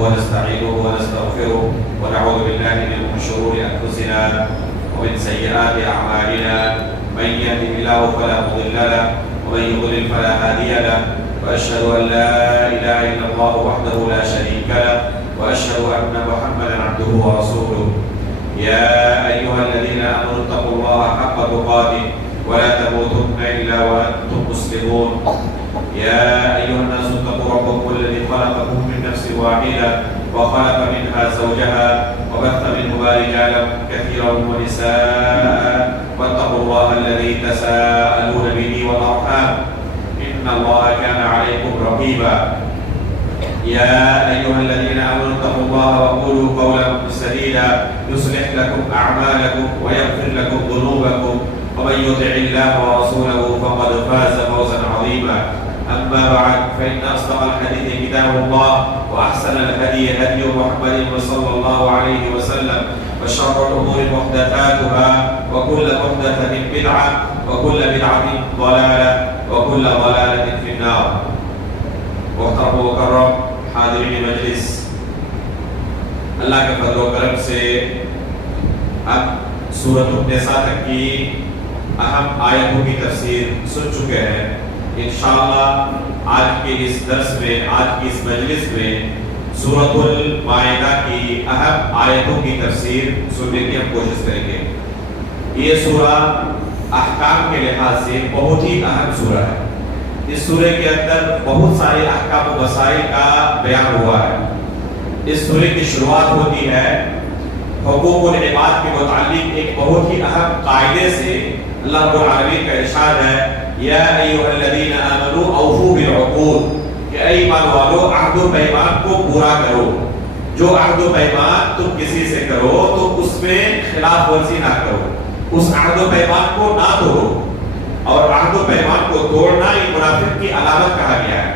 ونستعينه ونستغفره ونعوذ بالله من شرور أنفسنا ومن سيئات أعمالنا من يهده الله فلا مضل له ومن يضلل فلا هادي له وأشهد أن لا إله إلا الله وحده لا شريك له وأشهد أن محمدا عبده ورسوله يا أيها الذين آمنوا اتقوا الله حق تقاته ولا تموتن إلا وأنتم مسلمون يا أيها الناس اتقوا ربكم الذي خلقكم من نفس واحدة وخلق منها زوجها وبث منهما رجالا كثيرا ونساء واتقوا الله الذي تساءلون به والأرحام إن الله كان عليكم رقيبا يا أيها الذين آمنوا اتقوا الله وقولوا قولا سديدا يصلح لكم أعمالكم ويغفر لكم ذنوبكم ومن يطع الله ورسوله فقد فاز فوزا عظيما أما بعد فإن أصدق الحديث كتاب الله وأحسن الهدي هدي محمد صلى الله عليه وسلم وشر الأمور محدثاتها وكل محدثة بدعة وكل بدعة ضلالة وكل ضلالة في النار. محترم ومكرم حاضرین مجلس، اللہ کے فضل و کرم سے اب سورۃ النساء تک کی اہم آیتوں کی تفسیر سن چکے ہیں. انشاءاللہ آج کے اس درس میں، آج کی اس مجلس میں سورۃ المائدہ کی اہم آیتوں کی تفسیر سننے کی ہم کوشش کریں گے. یہ سورہ احکام کے لحاظ سے بہت ہی اہم سورہ ہے. اس سورہ کے اندر بہت سارے احکام و مسائل کا بیان ہوا ہے. اس سورہ کی شروعات ہوتی ہے حقوق العباد کے متعلق ایک بہت ہی اہم قاعدے سے. اللہ رب العالمین کا ارشاد ہے یا ایھا الذین آمنوا اوفوا بالعقود، کہ اے ایمان والو عہد و پیمان کو پورا کرو. جو عہد و پیمان تم کسی سے کرو تو اس میں خلاف ورزی نہ کرو، اس عہد و پیمان کو نہ توڑو. اور عہد و پیمان کو توڑنا یہ منافق کی علامت کہا گیا ہے.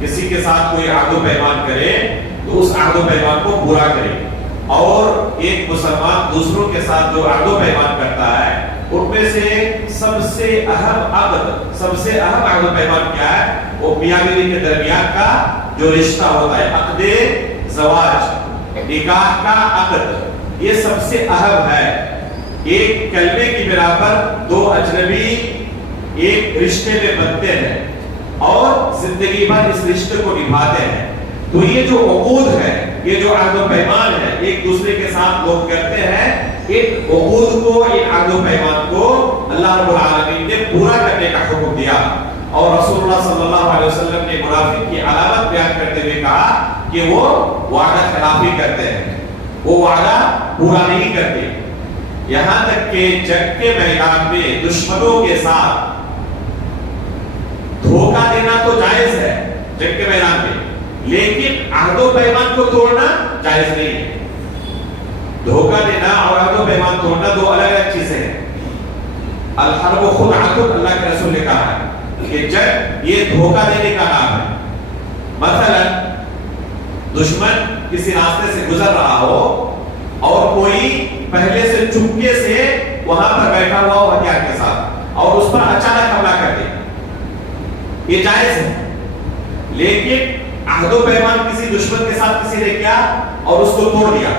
کسی کے ساتھ کوئی عہد و پیمان کرے تو اس عہد و پیمان کو پورا کرے. اور ایک مسلمان دوسروں کے ساتھ جو عہد و پیمان کرتا ہے ان میں سے سب سے اہم عہد و پیمان کیا ہے؟ وہ میاں بیوی کے درمیان کا جو رشتہ ہوتا ہے، عقد زواج، نکاح کا عقد، یہ سب سے اہم ہے. ایک کلمے کی بنا پر دو اجنبی ایک رشتے میں بنتے ہیں اور زندگی بھر اس رشتے کو نبھاتے ہیں. تو یہ جو عقود ہے، یہ جو عہد و پیمان ہے ایک دوسرے کے ساتھ لوگ کرتے ہیں، ان عقود کو، ان عہد و پیمان کو اللہ رب العالمین نے پورا کرنے کا حکم دیا. اور رسول اللہ صلی اللہ علیہ وسلم نے منافق کی علامت بیان کرتے ہوئے کہا کہ وہ وعدہ خلافی کرتے ہیں، وہ وعدہ پورا نہیں کرتے. یہاں تک کہ جنگ کے میدان میں دشمنوں کے ساتھ دھوکہ دینا تو جائز ہے جنگ کے میدان میں، لیکن عہد و پیمان کو توڑنا جائز نہیں ہے. دھوکہ دینا اور عہد و پیمان توڑنا دو الگ الگ چیزیں ہیں. الحرب خدعۃ، اللہ کے رسول نے کہا ہے کہ جنگ یہ دھوکہ دینے کا نام ہے. مثلا دشمن کسی راستے سے گزر رہا ہو اور کوئی پہلے سے چپکے سے وہاں پر بیٹھا ہوا ہو ہتھیار کے ساتھ اور اس پر اچانک حملہ کر دے، یہ جائز ہے. لیکن عہد و پیمان کسی دشمن کے ساتھ کسی نے کیا اور اس کو توڑ دیا،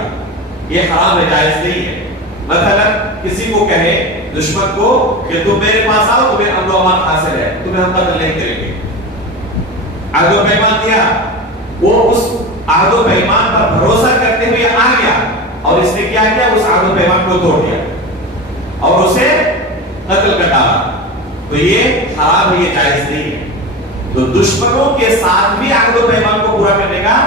یہ حرام ہے، جائز نہیں ہے. مثلا کسی کو کہے دشمن کو کہ تم میرے پاس آؤ، تمہیں امن و امان حاصل ہے، تمہیں ہم قتل نہیں کریں گے. عہد و پیمان دیا، وہ اس عہد و پیمان پر بھروسہ کرتے ہوئے آ گیا اور اس نے کیا کیا؟ اس عہد و پیمان کو توڑ دیا اور اسے قتل کر ڈالا. تو یہ حرام ہے، یہ جائز نہیں ہے. تو دشمنوں کے ساتھ بھی عہد و پیمان کو پورا کرنے کا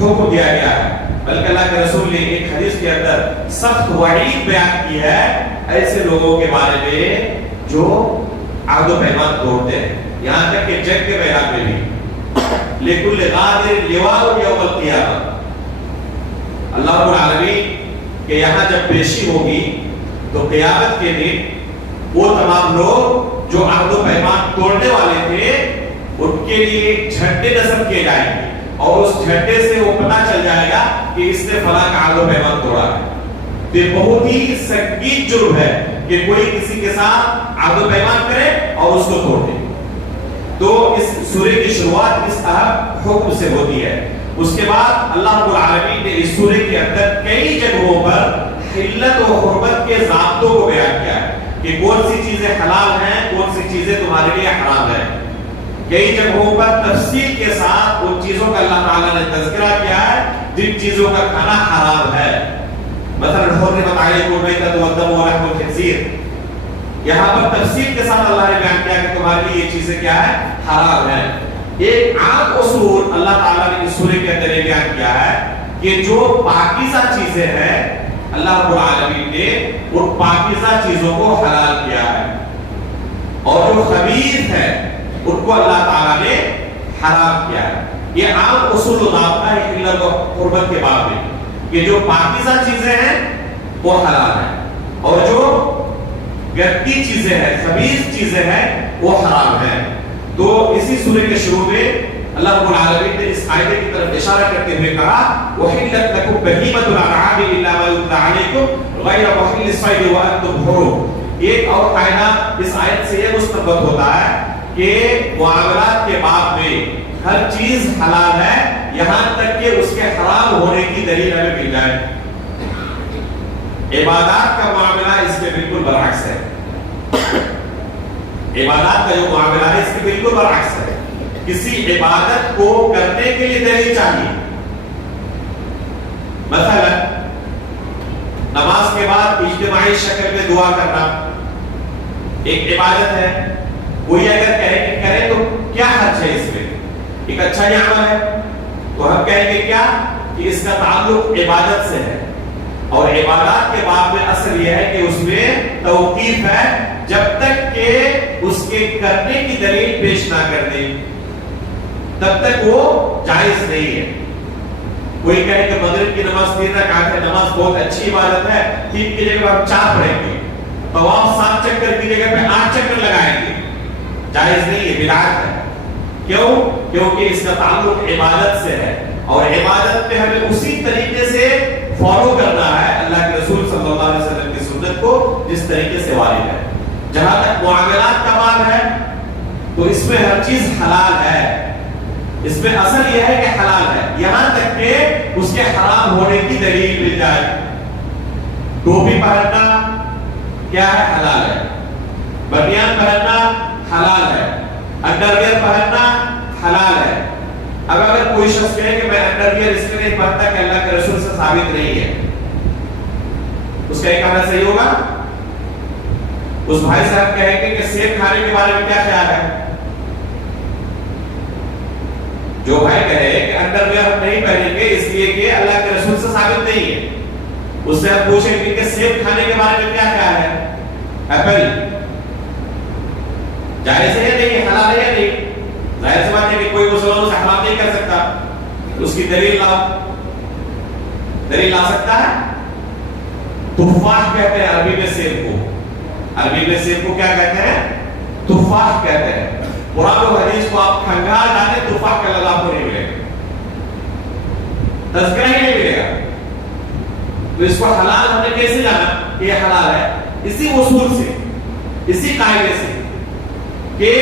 حکم دیا گیا ہے. بلکہ اللہ کے رسول نے ایک حدیث کے اندر سخت وعید بیان کی ہے ایسے لوگوں کے بارے میں جو عہد و پیمان توڑتے ہیں. یہاں تک کہ جنگ کے میدان میں بھی لِكُلِّ غَادِرٍ لِوَاءٌ يَوْمَ الْقِيَامَةِ، اللہ رب العالمین کہ یہاں جب پیشی ہوگی تو قیامت کے دن وہ تمام لوگ جو عہد و پیمان توڑنے والے تھے ان کے لیے ایک جھنڈے نصب کیے جائیں گے اور اس جھنڈے سے وہ پتہ چل جائے گا کہ اس نے فلاں کا عہد و پیمان توڑا ہے. یہ بہت ہی سنگین جرم ہے کہ کوئی کسی کے ساتھ عہد و پیمان کرے اور اس کو توڑ دے. تو اس سورہ کی شروعات اس اہم حکم سے ہوتی ہے. اس کے بعد اللہ رب العالمین نے اس سورے کے اندر کئی جگہوں پر حلت و حرمت کے ضابطوں کو بیان کیا ہے کہ کون سی چیزیں حلال ہیں، کون سی چیزیں تمہارے لیے حرام ہیں۔ کئی جگہوں پر تفصیل کے ساتھ ان چیزوں کا اللہ تعالیٰ نے تذکرہ کیا ہے جن چیزوں کا کھانا حرام ہے۔ مثلا حرمت علیکم المیتۃ والدم ولحم الخنزیر، یہاں پر تفصیل کے ساتھ اللہ نے بیان کیا کہ تمہارے لیے یہ چیزیں کیا ہے، حرام ہے۔ ایک عام اصول اللہ تعالیٰ نے اس سورے کے اندر یہ بیان کیا ہے کہ جو پاکیزہ چیزیں ہیں اللہ رب العالمین نے ان پاکیزہ چیزوں کو حلال کیا ہے، اور جو خبیث ہے ان کو اللہ تعالیٰ نے حرام کیا ہے۔ یہ عام اصول و ضابطہ ہے حلت و حرمت کے باب میں کہ جو پاکیزہ چیزیں ہیں وہ حلال ہیں، اور جو گندی چیزیں ہیں، خبیث چیزیں ہیں، وہ حرام ہیں۔ تو اسی سورے کے شروع میں اللہ رب العالمین نے اس آیت کی طرف اشارہ کرتے ہوئے کہا وَحِلَّتْ لَكُمْ بَهِیمَةُ الْأَنْعَامِ إِلَّا مَا يُتْلَىٰ عَلَيْكُمْ غَيْرَ مُحِلِّي الصَّیْدِ وَأَنْتُمْ حُرُمٌ۔ ایک اور قاعدہ اس آیت سے یہ مستنبط ہوتا ہے کہ معاملات کے باب میں ہر چیز حلال ہے یہاں تک کہ اس کے حرام ہونے کی دلیل ہمیں مل جائے۔ عبادات کا معاملہ اس کے بالکل برعکس ہے۔ عبادات کا جو معاملہ ہے اس کے بالکل برعکس ہے۔ کسی عبادت کو کرنے کے لیے دلیل چاہیے۔ مثلا نماز کے بعد اجتماعی شکل میں دعا کرنا ایک عبادت ہے، کوئی اگر کرے تو کیا حرج ہے اس میں؟ ایک اچھا عمل ہے، تو ہم کہیں گے کیا کہ اس کا تعلق عبادت سے ہے، اور عبادات کے باب میں اصل یہ ہے کہ اس میں توقیف ہے جب تک کہ اس کے کرنے کی دلیل پیش نہ کر دیں تب تک وہ جائز نہیں ہے۔ کوئی کہے کہ مغرب کی نماز 3 رکعت ہے، نماز بہت اچھی عبادت ہے، 3 کی جگہ ہم 4 پڑھیں گے، طواف 7 چکر کی جگہ پہ 8 چکر لگائیں گے، جائز نہیں ہے، بدعت ہے۔ کیوں؟ کیونکہ اس کا تعلق عبادت سے ہے، اور عبادت میں ہمیں اسی طریقے سے فالو کرنا ہے اللہ کے رسول صلی اللہ علیہ وسلم کی سنت کو جس طریقے سے وارد ہے۔ جہاں تک معاملات کا باب ہے تو اس میں ہر چیز حلال ہے، اس میں اصل یہ ہے کہ حلال ہے یہاں تک کہ اس کے حرام ہونے کی دلیل مل جائے۔ ٹوپی پہننا کیا ہے؟ حلال ہے۔ بنیان پہننا حلال ہے۔ انڈر ویئر پہننا حلال ہے۔ اب اگر کوئی شخص کہے کہ میں انڈر ویئر اس لیے نہیں پہنتا کہ اللہ کے رسول سے ثابت نہیں ہے، اس کا یہ کہنا صحیح ہوگا؟ اس بھائی صاحب کہیں گے کہ سیب کھانے کے بارے میں کیا خیال ہے؟ جو بھائی کہے کہ انڈر ویئر ہم نہیں پہنیں گے اس لیے کہ اللہ کے رسول سے ثابت نہیں ہے، اس سے ہم پوچھیں گے کہ سیب کھانے کے بارے میں کیا خیال ہے؟ ایپل جائز ہے یا نہیں، حلال ہے یا نہیں؟ ظاہر سی بات ہے کہ کوئی مسلمان سے حرام نہیں کر سکتا، اس کی دلیل لا سکتا ہے۔ تفاح کہتے ہیں عربی میں سیب کو، عربی میں سیب کو کیا کہتے ہیں؟ تفاح کہتے ہیں۔ قرآن و حدیث کو آپ کھنگال ڈالیں تفاح کا لفظ آپ کو نہیں ملے گا، تذکرہ ہی نہیں ملے گا۔ تو اس کو حلال ہم نے کیسے جانا کہ یہ حلال ہے؟ اسی اصول سے، اسی قاعدے سے کہ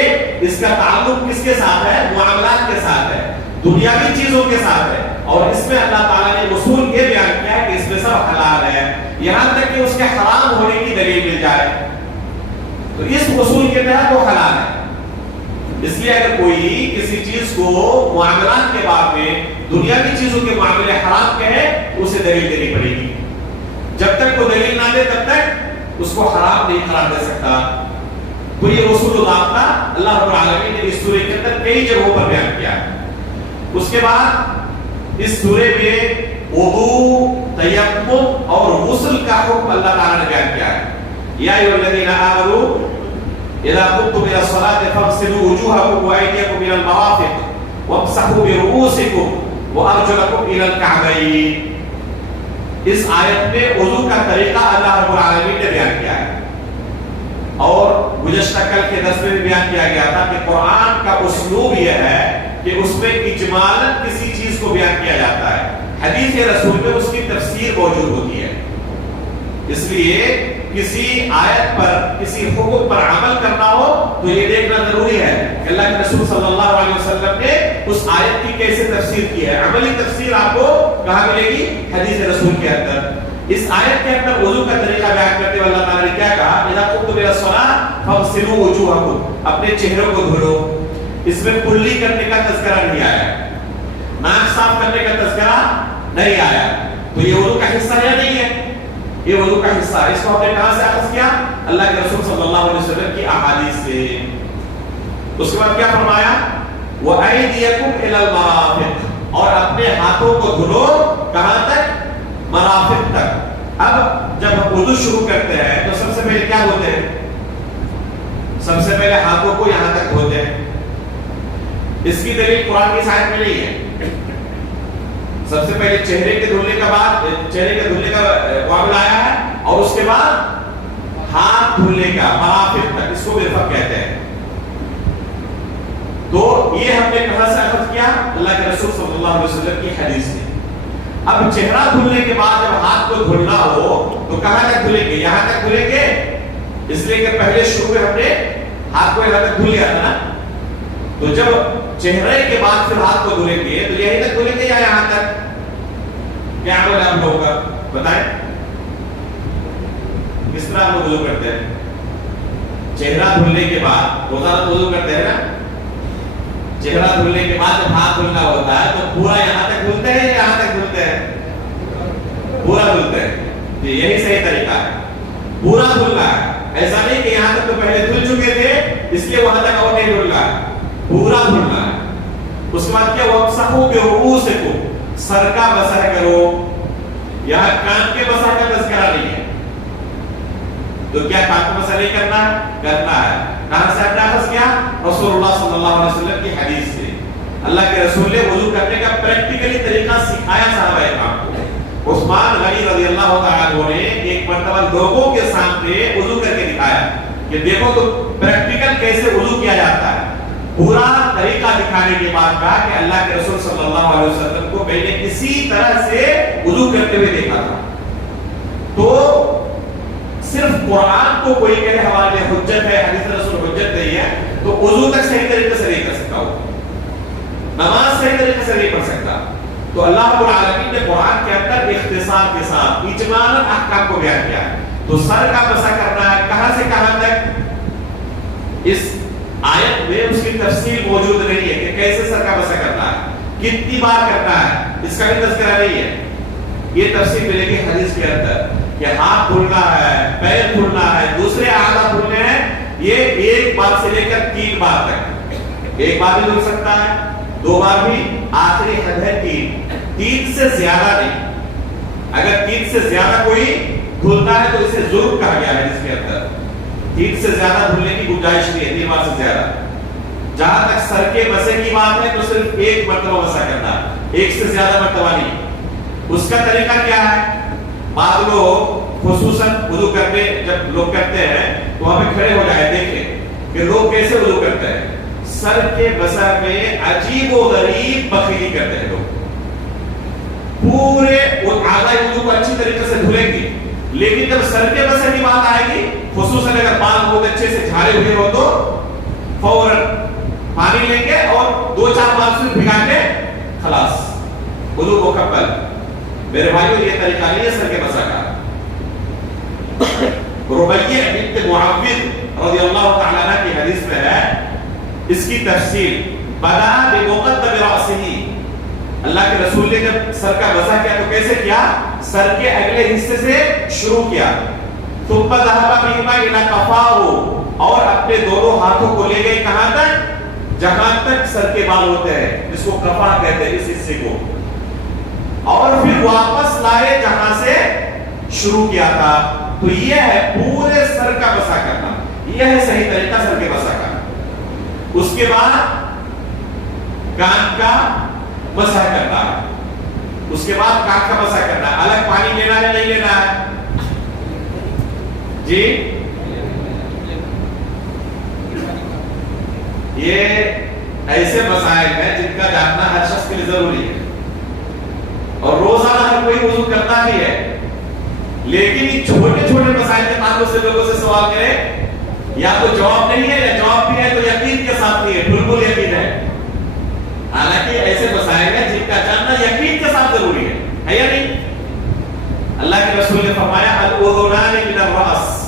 اس کا تعلق کس کے ساتھ ہے؟ معاملات کے ساتھ ہے، دنیاوی چیزوں کے ساتھ ہے، اور اس میں اللہ تعالیٰ نے اصول یہ بیان کیا کہ اس میں سب حلال ہے یہاں تک کہ اس کے حرام ہونے کی دلیل مل جائے، تو اس اصول کے تحت وہ حلال ہے۔ اس لیے اگر کوئی کسی چیز کو معاملات کے باب میں دنیاوی چیزوں کے معاملے حرام کہے اسے دلیل دینی پڑے گی، جب تک وہ دلیل نہ دے تب تک اس کو حرام نہیں قرار دے سکتا۔ تو یہ اصول و ضابطہ اللہ رب العالمین نے اس سورے کے اندر کئی جگہوں پر بیان کیا ہے۔ اس کے بعد اس سورے میں وضو، تیمم اور غسل کا حکم اللہ تعالیٰ نے بیان کیا ہے۔ یا ایھا الذین آمنوا اذا قمتم الى الصلاة فاغسلوا وجوهكم وايديكم الى المرافق وامسحوا برؤوسكم وارجلكم الى الكعبين۔ اس آیت میں وضو کا طریقہ اللہ رب العالمین نے بیان کیا ہے، اور گزشتہ کل کے درس میں بھی بیان کیا گیا تھا کہ قرآن کا اسلوب یہ ہے کہ اس میں اجمالاً کسی چیز کو بیان کیا جاتا ہے، حدیث رسول میں اس کی تفسیر موجود ہوتی ہے۔ اس لیے کسی آیت پر کسی حکم پر عمل کرنا ہو تو یہ دیکھنا ضروری ہے کہ اللہ کے رسول صلی اللہ علیہ وسلم نے اس آیت کی کیسے تفسیر کی ہے. عملی تفسیر آپ کو کہاں ملے گی؟ حدیث رسول کے اندر. اس آیت کے اندر وضو کا طریقہ بیان کرتے ہوئے اللہ تعالی نے کیا کہا؟ اذا قمتم الى الصلاۃ فاغسلوا وجوهکم، اپنے چہروں کو دھو لو. اس میں کلی کرنے کا تذکرہ نہیں آیا، ناک صاف کرنے کا تذکرہ نہیں آیا. تو یہ وضو کا حصہ یا نہیں ہے؟ یہ وضو کا حصہ ہے. اس کو ہم نے کہاں سے اخذ کیا؟ اللہ کے رسول صلی اللہ علیہ وسلم کی احادیث سے. اس کے بعد کیا فرمایا؟ وَأَيْدِيَكُمْ إِلَى الْمَرَافِقِ، اور اپنے ہاتھوں کو دھلو کہاں تک؟ مرافق تک. اب جب ہم وضو شروع کرتے ہیں تو سب سے پہلے کیا دھوتے ہیں؟ سب سے پہلے ہاتھوں کو یہاں تک دھوتے ہیں. اس کی دلیل قرآن کی آیت میں نہیں ہے. سب سے پہلے چہرے کے دھلنے کے بعد چہرے کے دھلنے کا معاملہ آیا ہے، اور اس کے بعد ہاتھ دھلنے کا مرافق تک، اس کو مرفق کہتے ہیں. تو یہ ہم نے کہاں سے اخذ کیا؟ اللہ کے رسول صلی اللہ علیہ وسلم کی حدیث سے. اب چہرہ دھلنے کے بعد جب ہاتھ کو دھلنا ہو تو کہاں تک دھلیں گے؟ یہاں تک دھلیں گے، اس لیے کہ پہلے شروع میں ہم نے ہاتھ کو یہاں تک دھل لیا تھا نا. تو جب چہرے کے بعد پھر ہاتھ کو دھلیں گے تو یہیں تک دھلیں گے یا یہاں تک؟ کیا عمل ہے ہم لوگوں کا بتائیں؟ کس طرح ہم وضو کرتے ہیں؟ چہرہ دھلنے کے بعد روزانہ وضو کرتے ہیں نا. چہرہ دھلنے کے بعد جب ہاتھ دھلنا ہوتا ہے تو پورا یہاں تک دھلتے ہیں یا یہاں تک دھلتے ہیں؟ پورا دھلتے ہیں. یہی صحیح طریقہ ہے، پورا دھلنا ہے. ایسا نہیں کہ یہاں تک تو پہلے دھل چکے تھے اس لیے وہاں تک اور نہیں دھلنا ہے، پورا دھلنا ہے. اس کے بعد کیا؟ وَامْسَحُوا بِرُؤُوسِكُمْ، سر کا مسح کرو. یہاں کان کے مسح کا تذکرہ نہیں ہے، تو کیا کان کو مسح نہیں کرنا ہے؟ کرنا ہے. کہاں سے ہم نے اخذ کیا؟ رسول اللہ صلی اللہ علیہ وسلم کی حدیث سے. اللہ کے رسول نے وضو کرنے کا پریکٹیکلی طریقہ سکھایا صحابہ کرام کو. عثمان غنی رضی اللہ تعالیٰ عنہ نے ایک مرتبہ لوگوں کے سامنے وضو کر کے دکھایا کہ دیکھو تو پریکٹیکل کیسے وضو کیا جاتا ہے. پورا طریقہ دکھانے کے بعد کہا کہ اللہ کے رسول صلی اللہ علیہ وسلم کو میں نے اسی طرح سے وضو کرتے ہوئے دیکھا تھا. تو صرف قرآن کو کوئی کہے ہمارے لیے حجت ہے، حدیث رسول حجت نہیں ہے، تو وضو تک صحیح طریقے سے نہیں کر سکتا ہو، نماز صحیح طریقے سے نہیں پڑھ سکتا. تو اللہ رب العالمین نے قرآن کے اندر اختصار کے ساتھ اجمالاً احکام کو بیان کیا ہے. تو سر کا مسح کرنا ہے کہاں سے کہاں تک؟ اس آیت میں اس کی تفصیل موجود نہیں ہے کہ کیسے سر کا مسح کرنا ہے، کتنی بار کرنا ہے، اس کا بھی تذکرہ نہیں ہے. یہ تفصیل ملے گی حدیث کے اندر کہ ہاتھ دھلنا ہے، پیر دھلنا ہے، دوسرے اعضاء دھلنے ہیں. یہ ایک بار سے لے کر 3 بار تک، ایک بار بھی دھل سکتا ہے، 2 بار بھی، آخری حد ہے 3 سے زیادہ نہیں. اگر 3 سے زیادہ کوئی دھلتا ہے تو اسے ظلم کہا گیا ہے. اس کے اندر 3 سے زیادہ دھلنے کی گنجائش نہیں ہے، 3 بار سے زیادہ. جہاں تک سر کے مسے کی بات ہے تو صرف 1 مرتبہ مسح کرنا ہے، 1 سے زیادہ مرتبہ نہیں. اس کا طریقہ کیا ہے؟ بعض لوگ خصوصاً وضو کرتے جب لوگ کرتے ہیں تو وہاں پہ کھڑے ہو جائے دیکھیں کہ لوگ کیسے وضو کرتے ہیں. سر کے مسح میں عجیب و غریب بخیلی کرتے ہیں لوگ. پورے اعضاء وضو کو اچھی طریقے سے دھلیں گے، لیکن جب سر کے مسح کی بات آئے گی، خصوصاً اگر بال بہت اچھے سے جھاڑے ہوئے ہو تو فوراً پانی لیں گے اور 2-4 بار سے بھگا کے خلاص وضو مکمل. میرے بھائیو یہ طریقہ نہیں ہے سر کے مسح کا. ربیع بنت معوذ رضی اللہ تعالی عنہ کی حدیث میں ہے اس کی تفصیل. بدا بمقدم رأسہ، اللہ کے رسول نے جب سر کا مسح کیا تو کیسے کیا؟ سر کے اگلے حصے سے شروع کیا. ثم ذهب بهما الى قفاه، اور اپنے دونوں ہاتھوں کو لے گئے کہاں تک؟ جہاں تک سر کے بال ہوتے ہیں، جس کو قفا کہتے ہیں، اس حصے کو. اور پھر واپس لائے جہاں سے شروع کیا تھا. تو یہ ہے پورے سر کا مسح کرنا، یہ ہے صحیح طریقہ سر کے مسح کا. اس کے بعد کان کا مسح کرنا ہے، اس کے بعد کان کا مسح کرنا ہے. الگ پانی لینا ہے نہیں لینا ہے؟ جی یہ ایسے مسائل ہیں جن کا جاننا ہر شخص کے لیے ضروری ہے. اور روزانہ ہر کوئی وضو کرتا ہی ہے، لیکن یہ چھوٹے چھوٹے مسائل کے تعلق سے لوگوں سے سوال کریں، یا تو جواب نہیں ہے یا جواب بھی ہے تو یقین کے ساتھ نہیں ہے، بالکل یقین ہے. حالانکہ ایسے مسائل ہیں جن کا جاننا یقین کے ساتھ ضروری ہے یا نہیں؟ اللہ کے رسول نے فرمایا الاذنان من الراس،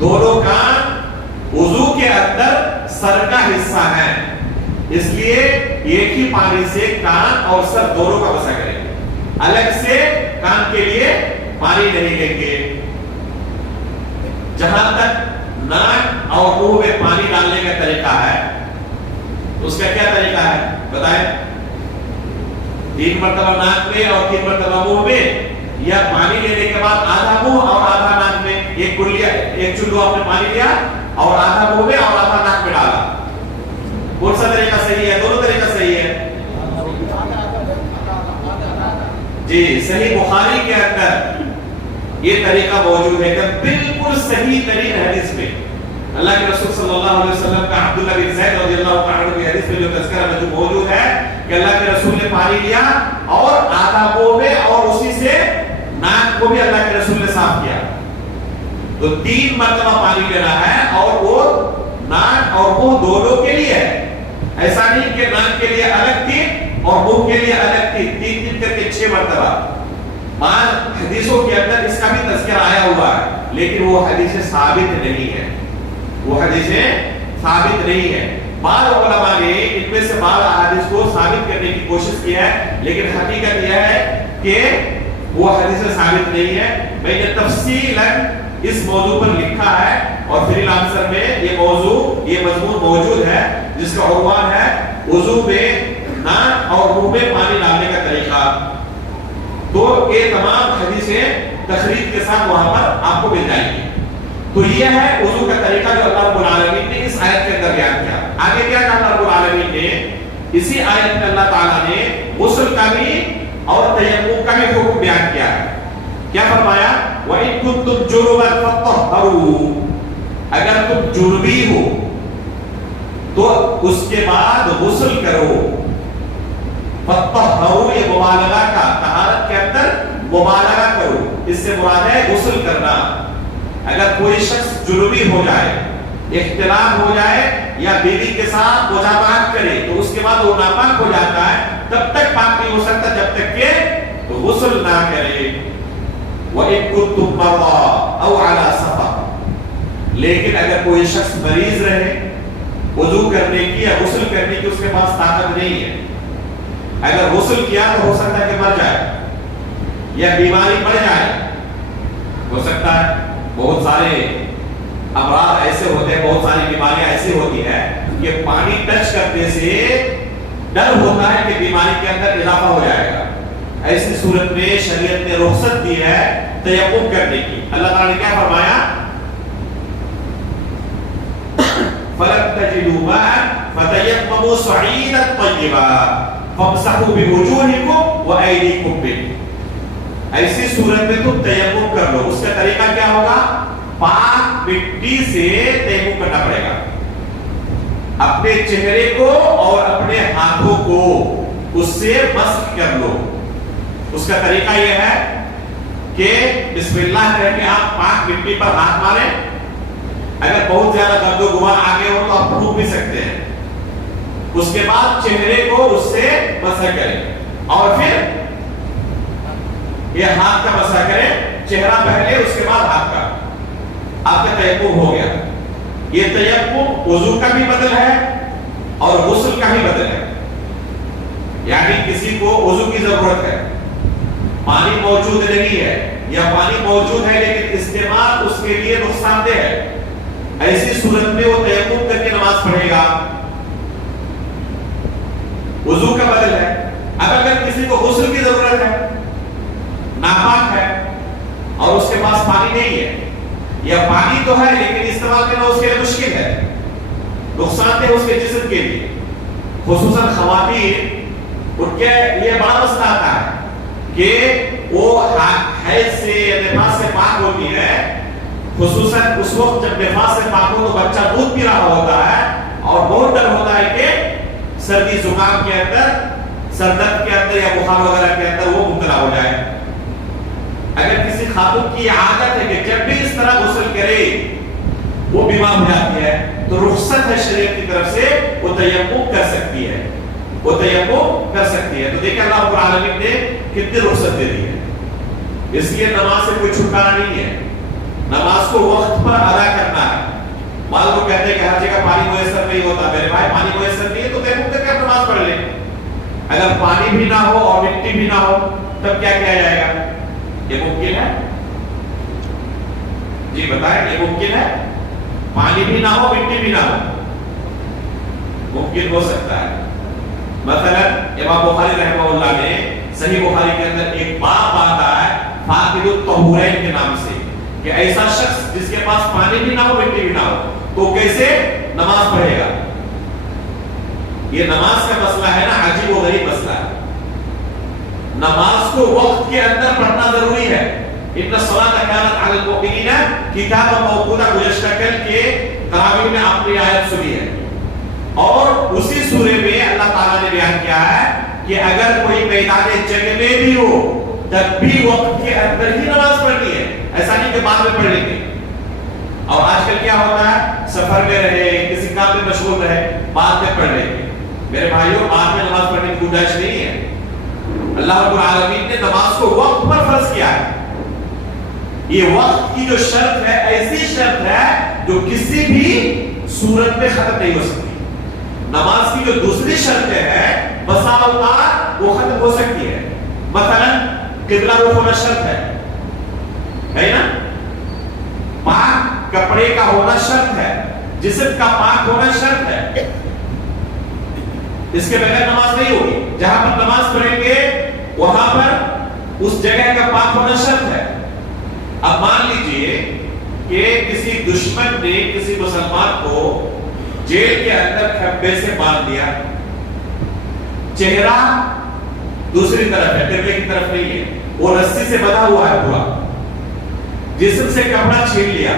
دونوں کان وضو کے اندر سر کا حصہ ہے، اس لیے ایک ہی پانی سے کان اور سر دونوں کا مسح کریں گے، الگ سے کان کے لیے پانی نہیں لیں گے. جہاں تک ناک اور منہ میں پانی ڈالنے کا طریقہ ہے، اس کا کیا طریقہ ہے بتائیں؟ 3 مرتبہ ناک میں اور 3 مرتبہ منہ میں، یا پانی لینے کے بعد آدھا منہ اور آدھا ناک میں، ایک چلو آپ نے پانی لیا اور آدھا منہ میں اور آدھا ناک میں ڈالا. کون سا طریقہ صحیح ہے؟ دونوں طریقہ صحیح ہے جی. صحیح بخاری کے اندر یہ طریقہ موجود ہے کہ بالکل صحیح ترین حدیث میں اللہ کے رسول صلی اللہ علیہ وسلم کا عبداللہ بن زید رضی اللہ تعالیٰ عنہ کی حدیث میں جو تذکرہ میں جو موجود ہے کہ اللہ کے رسول نے پانی لیا اور آدھا منہ میں اور اسی سے ناک کو بھی اللہ کے رسول نے صاف کیا. تو 3 مرتبہ پانی لینا ہے اور وہ ناک اور منہ دونوں کے لیے ہے. ایسا نہیں کہ ناک کے لیے الگ تھی اور منہ کے لیے الگ تھی. 3 کر کے 6 مرتبہ. بعض حدیثوں کے اندر اس کا بھی تذکرہ آیا ہوا ہے لیکن وہ حدیثیں ثابت نہیں ہے، وہ حدیثیں ثابت نہیں ہے. بعض علماء نے ان میں سے بعض احادیث کو ثابت کرنے کی کوشش کی ہے لیکن حقیقت یہ ہے کہ وہ حدیثیں ثابت نہیں ہے. میں نے تفصیلاً اس موضوع پر لکھا ہے اور فری لانسر میں یہ مضمون موجود ہے جس کا عنوان ہے وضو میں ناک اور منہ میں پانی ڈالنے کا طریقہ. تو یہ تمام حدیثیں تخریج کے ساتھ وہاں پر آپ کو مل جائیں گی. تو یہ ہے وضو کا طریقہ جو اللہ رب العالمین نے اس آیت کے اندر بیان کیا. آگے کیا کہا اللہ رب العالمین نے؟ اسی آیت میں اللہ تعالیٰ نے غسل کا بھی اور تیمم کا بھی حکم بیان کیا ہے. کیا فرمایا؟ وَإِن كُنتُمْ جُنُبًا فَطَهَّرُوا، اگر تم جنبی ہو تو اس کے بعد غسل کرو. فَطَهَّرُوا یہ مبالغہ کا، طہارت کے اندر مبالغہ کرو، اس سے مراد ہے غسل کرنا. اگر کوئی شخص جنبی ہو جائے، اختلاف ہو جائے یا بیوی کے ساتھ مجامعات کرے تو اس کے بعد وہ ناپاک ہو جاتا ہے، تب تک پاک نہیں ہو سکتا جب تک کہ غسل نہ کرے. وَإِن كُنتُم مَرْضَىٰ أَوْ عَلَىٰ سَفَرٍ، لیکن اگر کوئی شخص مریض رہے، وضو کرنے کی یا غسل کرنے کی اس کے پاس طاقت نہیں ہے، اگر غسل کیا تو ہو سکتا ہے کہ مر جائے یا بیماری بڑھ جائے، ہو سکتا ہے. بہت سارے امراض ایسے ہوتے ہیں، بہت ساری بیماریاں ایسی ہوتی ہیں کہ پانی ٹچ کرنے سے ڈر ہوتا ہے کہ بیماری کے اندر اضافہ ہو جائے گا. ایسی صورت میں شریعت نے رخصت دی ہے تیمم کرنے کی. اللہ تعالیٰ نے کیا فرمایا؟ فَلَمْ تَجِدُوا مَاءً فَتَيَمَّمُوا صَعِيدًا طَيِّبًا فَامْسَحُوا بِوُجُوهِكُمْ وَأَيْدِيكُمْ مِنْهُ. ایسی صورت میں تم تیمم کر لو. اس کا طریقہ کیا ہوگا؟ پاک مٹی سے تیمم کرنا پڑے گا. اپنے چہرے کو اور اپنے ہاتھوں کو اس سے مسح کر لو. اس کا طریقہ یہ ہے کہ بسم اللہ کہہ کے آپ پاک مٹی پر ہاتھ ماریں. اگر بہت زیادہ درد و غبار آگے ہو تو آپ پھونک بھی سکتے ہیں. اس کے بعد چہرے کو اس سے مسح کریں اور پھر یہ ہاتھ کا مسح کریں. چہرہ پہلے اس کے بعد ہاتھ کا. آپ کا تیمم ہو گیا. یہ تیمم وضو کا بھی بدل ہے اور غسل کا بھی بدل ہے. یعنی کسی کو وضو کی ضرورت ہے، پانی موجود نہیں ہے یا پانی موجود ہے لیکن استعمال اس کے لیے نقصان دہ ہے، ایسی صورت میں وہ تیمم کر کے نماز پڑھے گا. وضو کا بدل ہے. اب اگر کسی کو غسل کی ضرورت ہے، ناپاک ہے اور اس کے پاس پانی نہیں ہے یا پانی تو ہے لیکن استعمال کرنا اس کے لیے مشکل ہے، نقصان دہ اس کے جسم کے لیے، خصوصاً خواتین، ان کے لیے بڑا مسئلہ آتا ہے کہ وہ حیض سے یا نفاس سے پاک ہوتی ہے. خصوصاً اس وقت جب نفاس سے پاک ہو تو بچہ دودھ پی رہا ہوتا ہے اور بہت ڈر ہوتا ہے کہ سردی زکام کے اندر، سر درد کے اندر یا بخار وغیرہ کے اندر وہ مبتلا ہو جائے. اگر کسی خاتون کی عادت ہے کہ جب بھی اس طرح غسل کرے وہ بیمار ہو جاتی ہے تو رخصت ہے شریعت کی طرف سے، وہ تیمم کر سکتی ہے، وہ تیمم کر سکتی ہے۔ تو دیکھیں اللہ رب العالمین نے کتنی رخصت دے دی ہے۔ اس لیے نماز سے کوئی چھٹکارا نہیں ہے، نماز کو وقت پر ادا کرنا ہے۔ مان لو کہتے ہیں کہ ہر جگہ پانی میسر نہیں ہوتا، میرے بھائی پانی میسر نہیں ہے تو تیمم کر کے نماز پڑھ لیں۔ اگر پانی بھی نہ ہو اور مٹی بھی نہ ہو تب کیا کیا جائے گا؟ یہ ممکن ہے؟ جی بتائیں، یہ ممکن ہے؟ پانی بھی نہ ہو مٹی بھی نہ ہو، ممکن ہو سکتا ہے۔ مثلا امام بخاری رحمہ اللہ نے صحیح بخاری کے اندر ایک باب باندھا ہے فاقد الطہورین کے نام سے، کہ ایسا شخص جس کے پاس پانی بھی نہ ہو مٹی بھی نہ ہو تو کیسے نماز پڑھے گا؟ یہ نماز کا مسئلہ ہے نا، عجیب و غریب مسئلہ ہے۔ نماز کو وقت کے اندر پڑھنا ضروری ہے۔ ان الصلاۃ کانت علی المؤمنین کتابا موقوتا، گزشتہ کل کے تراویح میں آپ نے آیت سنی ہے، اور اسی سورے میں اللہ تعالیٰ نے بیان کیا ہے کہ اگر کوئی میدان جنگ میں بھی ہو تب بھی وقت کے اندر ہی نماز پڑھنی ہے، ایسا نہیں کہ بعد میں پڑھ لیں گے۔ اور آج کل کیا ہوتا ہے، سفر میں رہے، کسی کام میں مشغول رہے، بعد میں پڑھ لیں گے۔ میرے بھائیوں، بعد میں نماز پڑھنے کی گنجائش نہیں ہے۔ اللہ رب العالمین نے نماز کو وقت پر فرض کیا ہے۔ یہ وقت کی جو شرط ہے ایسی شرط ہے جو کسی بھی صورت میں ختم نہیں ہو سکتی۔ نماز کی جو دوسری شرطیں ہیں بسا اوقات وہ ختم ہو سکتی ہے۔ مثلا قبلہ رخ ہونا شرط ہے نا، پاک کپڑے کا ہونا شرط ہے، جسم کا پاک ہونا شرط ہے، اس کے بغیر نماز نہیں ہوگی۔ جہاں پر نماز پڑھیں گے وہاں پر اس جگہ کا پاک ہونا شرط ہے۔ اب مان لیجئے کہ کسی دشمن نے کسی مسلمان کو جیل کے اندر کھمبے سے باندھ دیا، چہرہ دوسری طرف ہے، قبلے کی طرف نہیں ہے، وہ رسی سے بندھا ہوا ہے پورا، جسم سے کپڑا چھین لیا،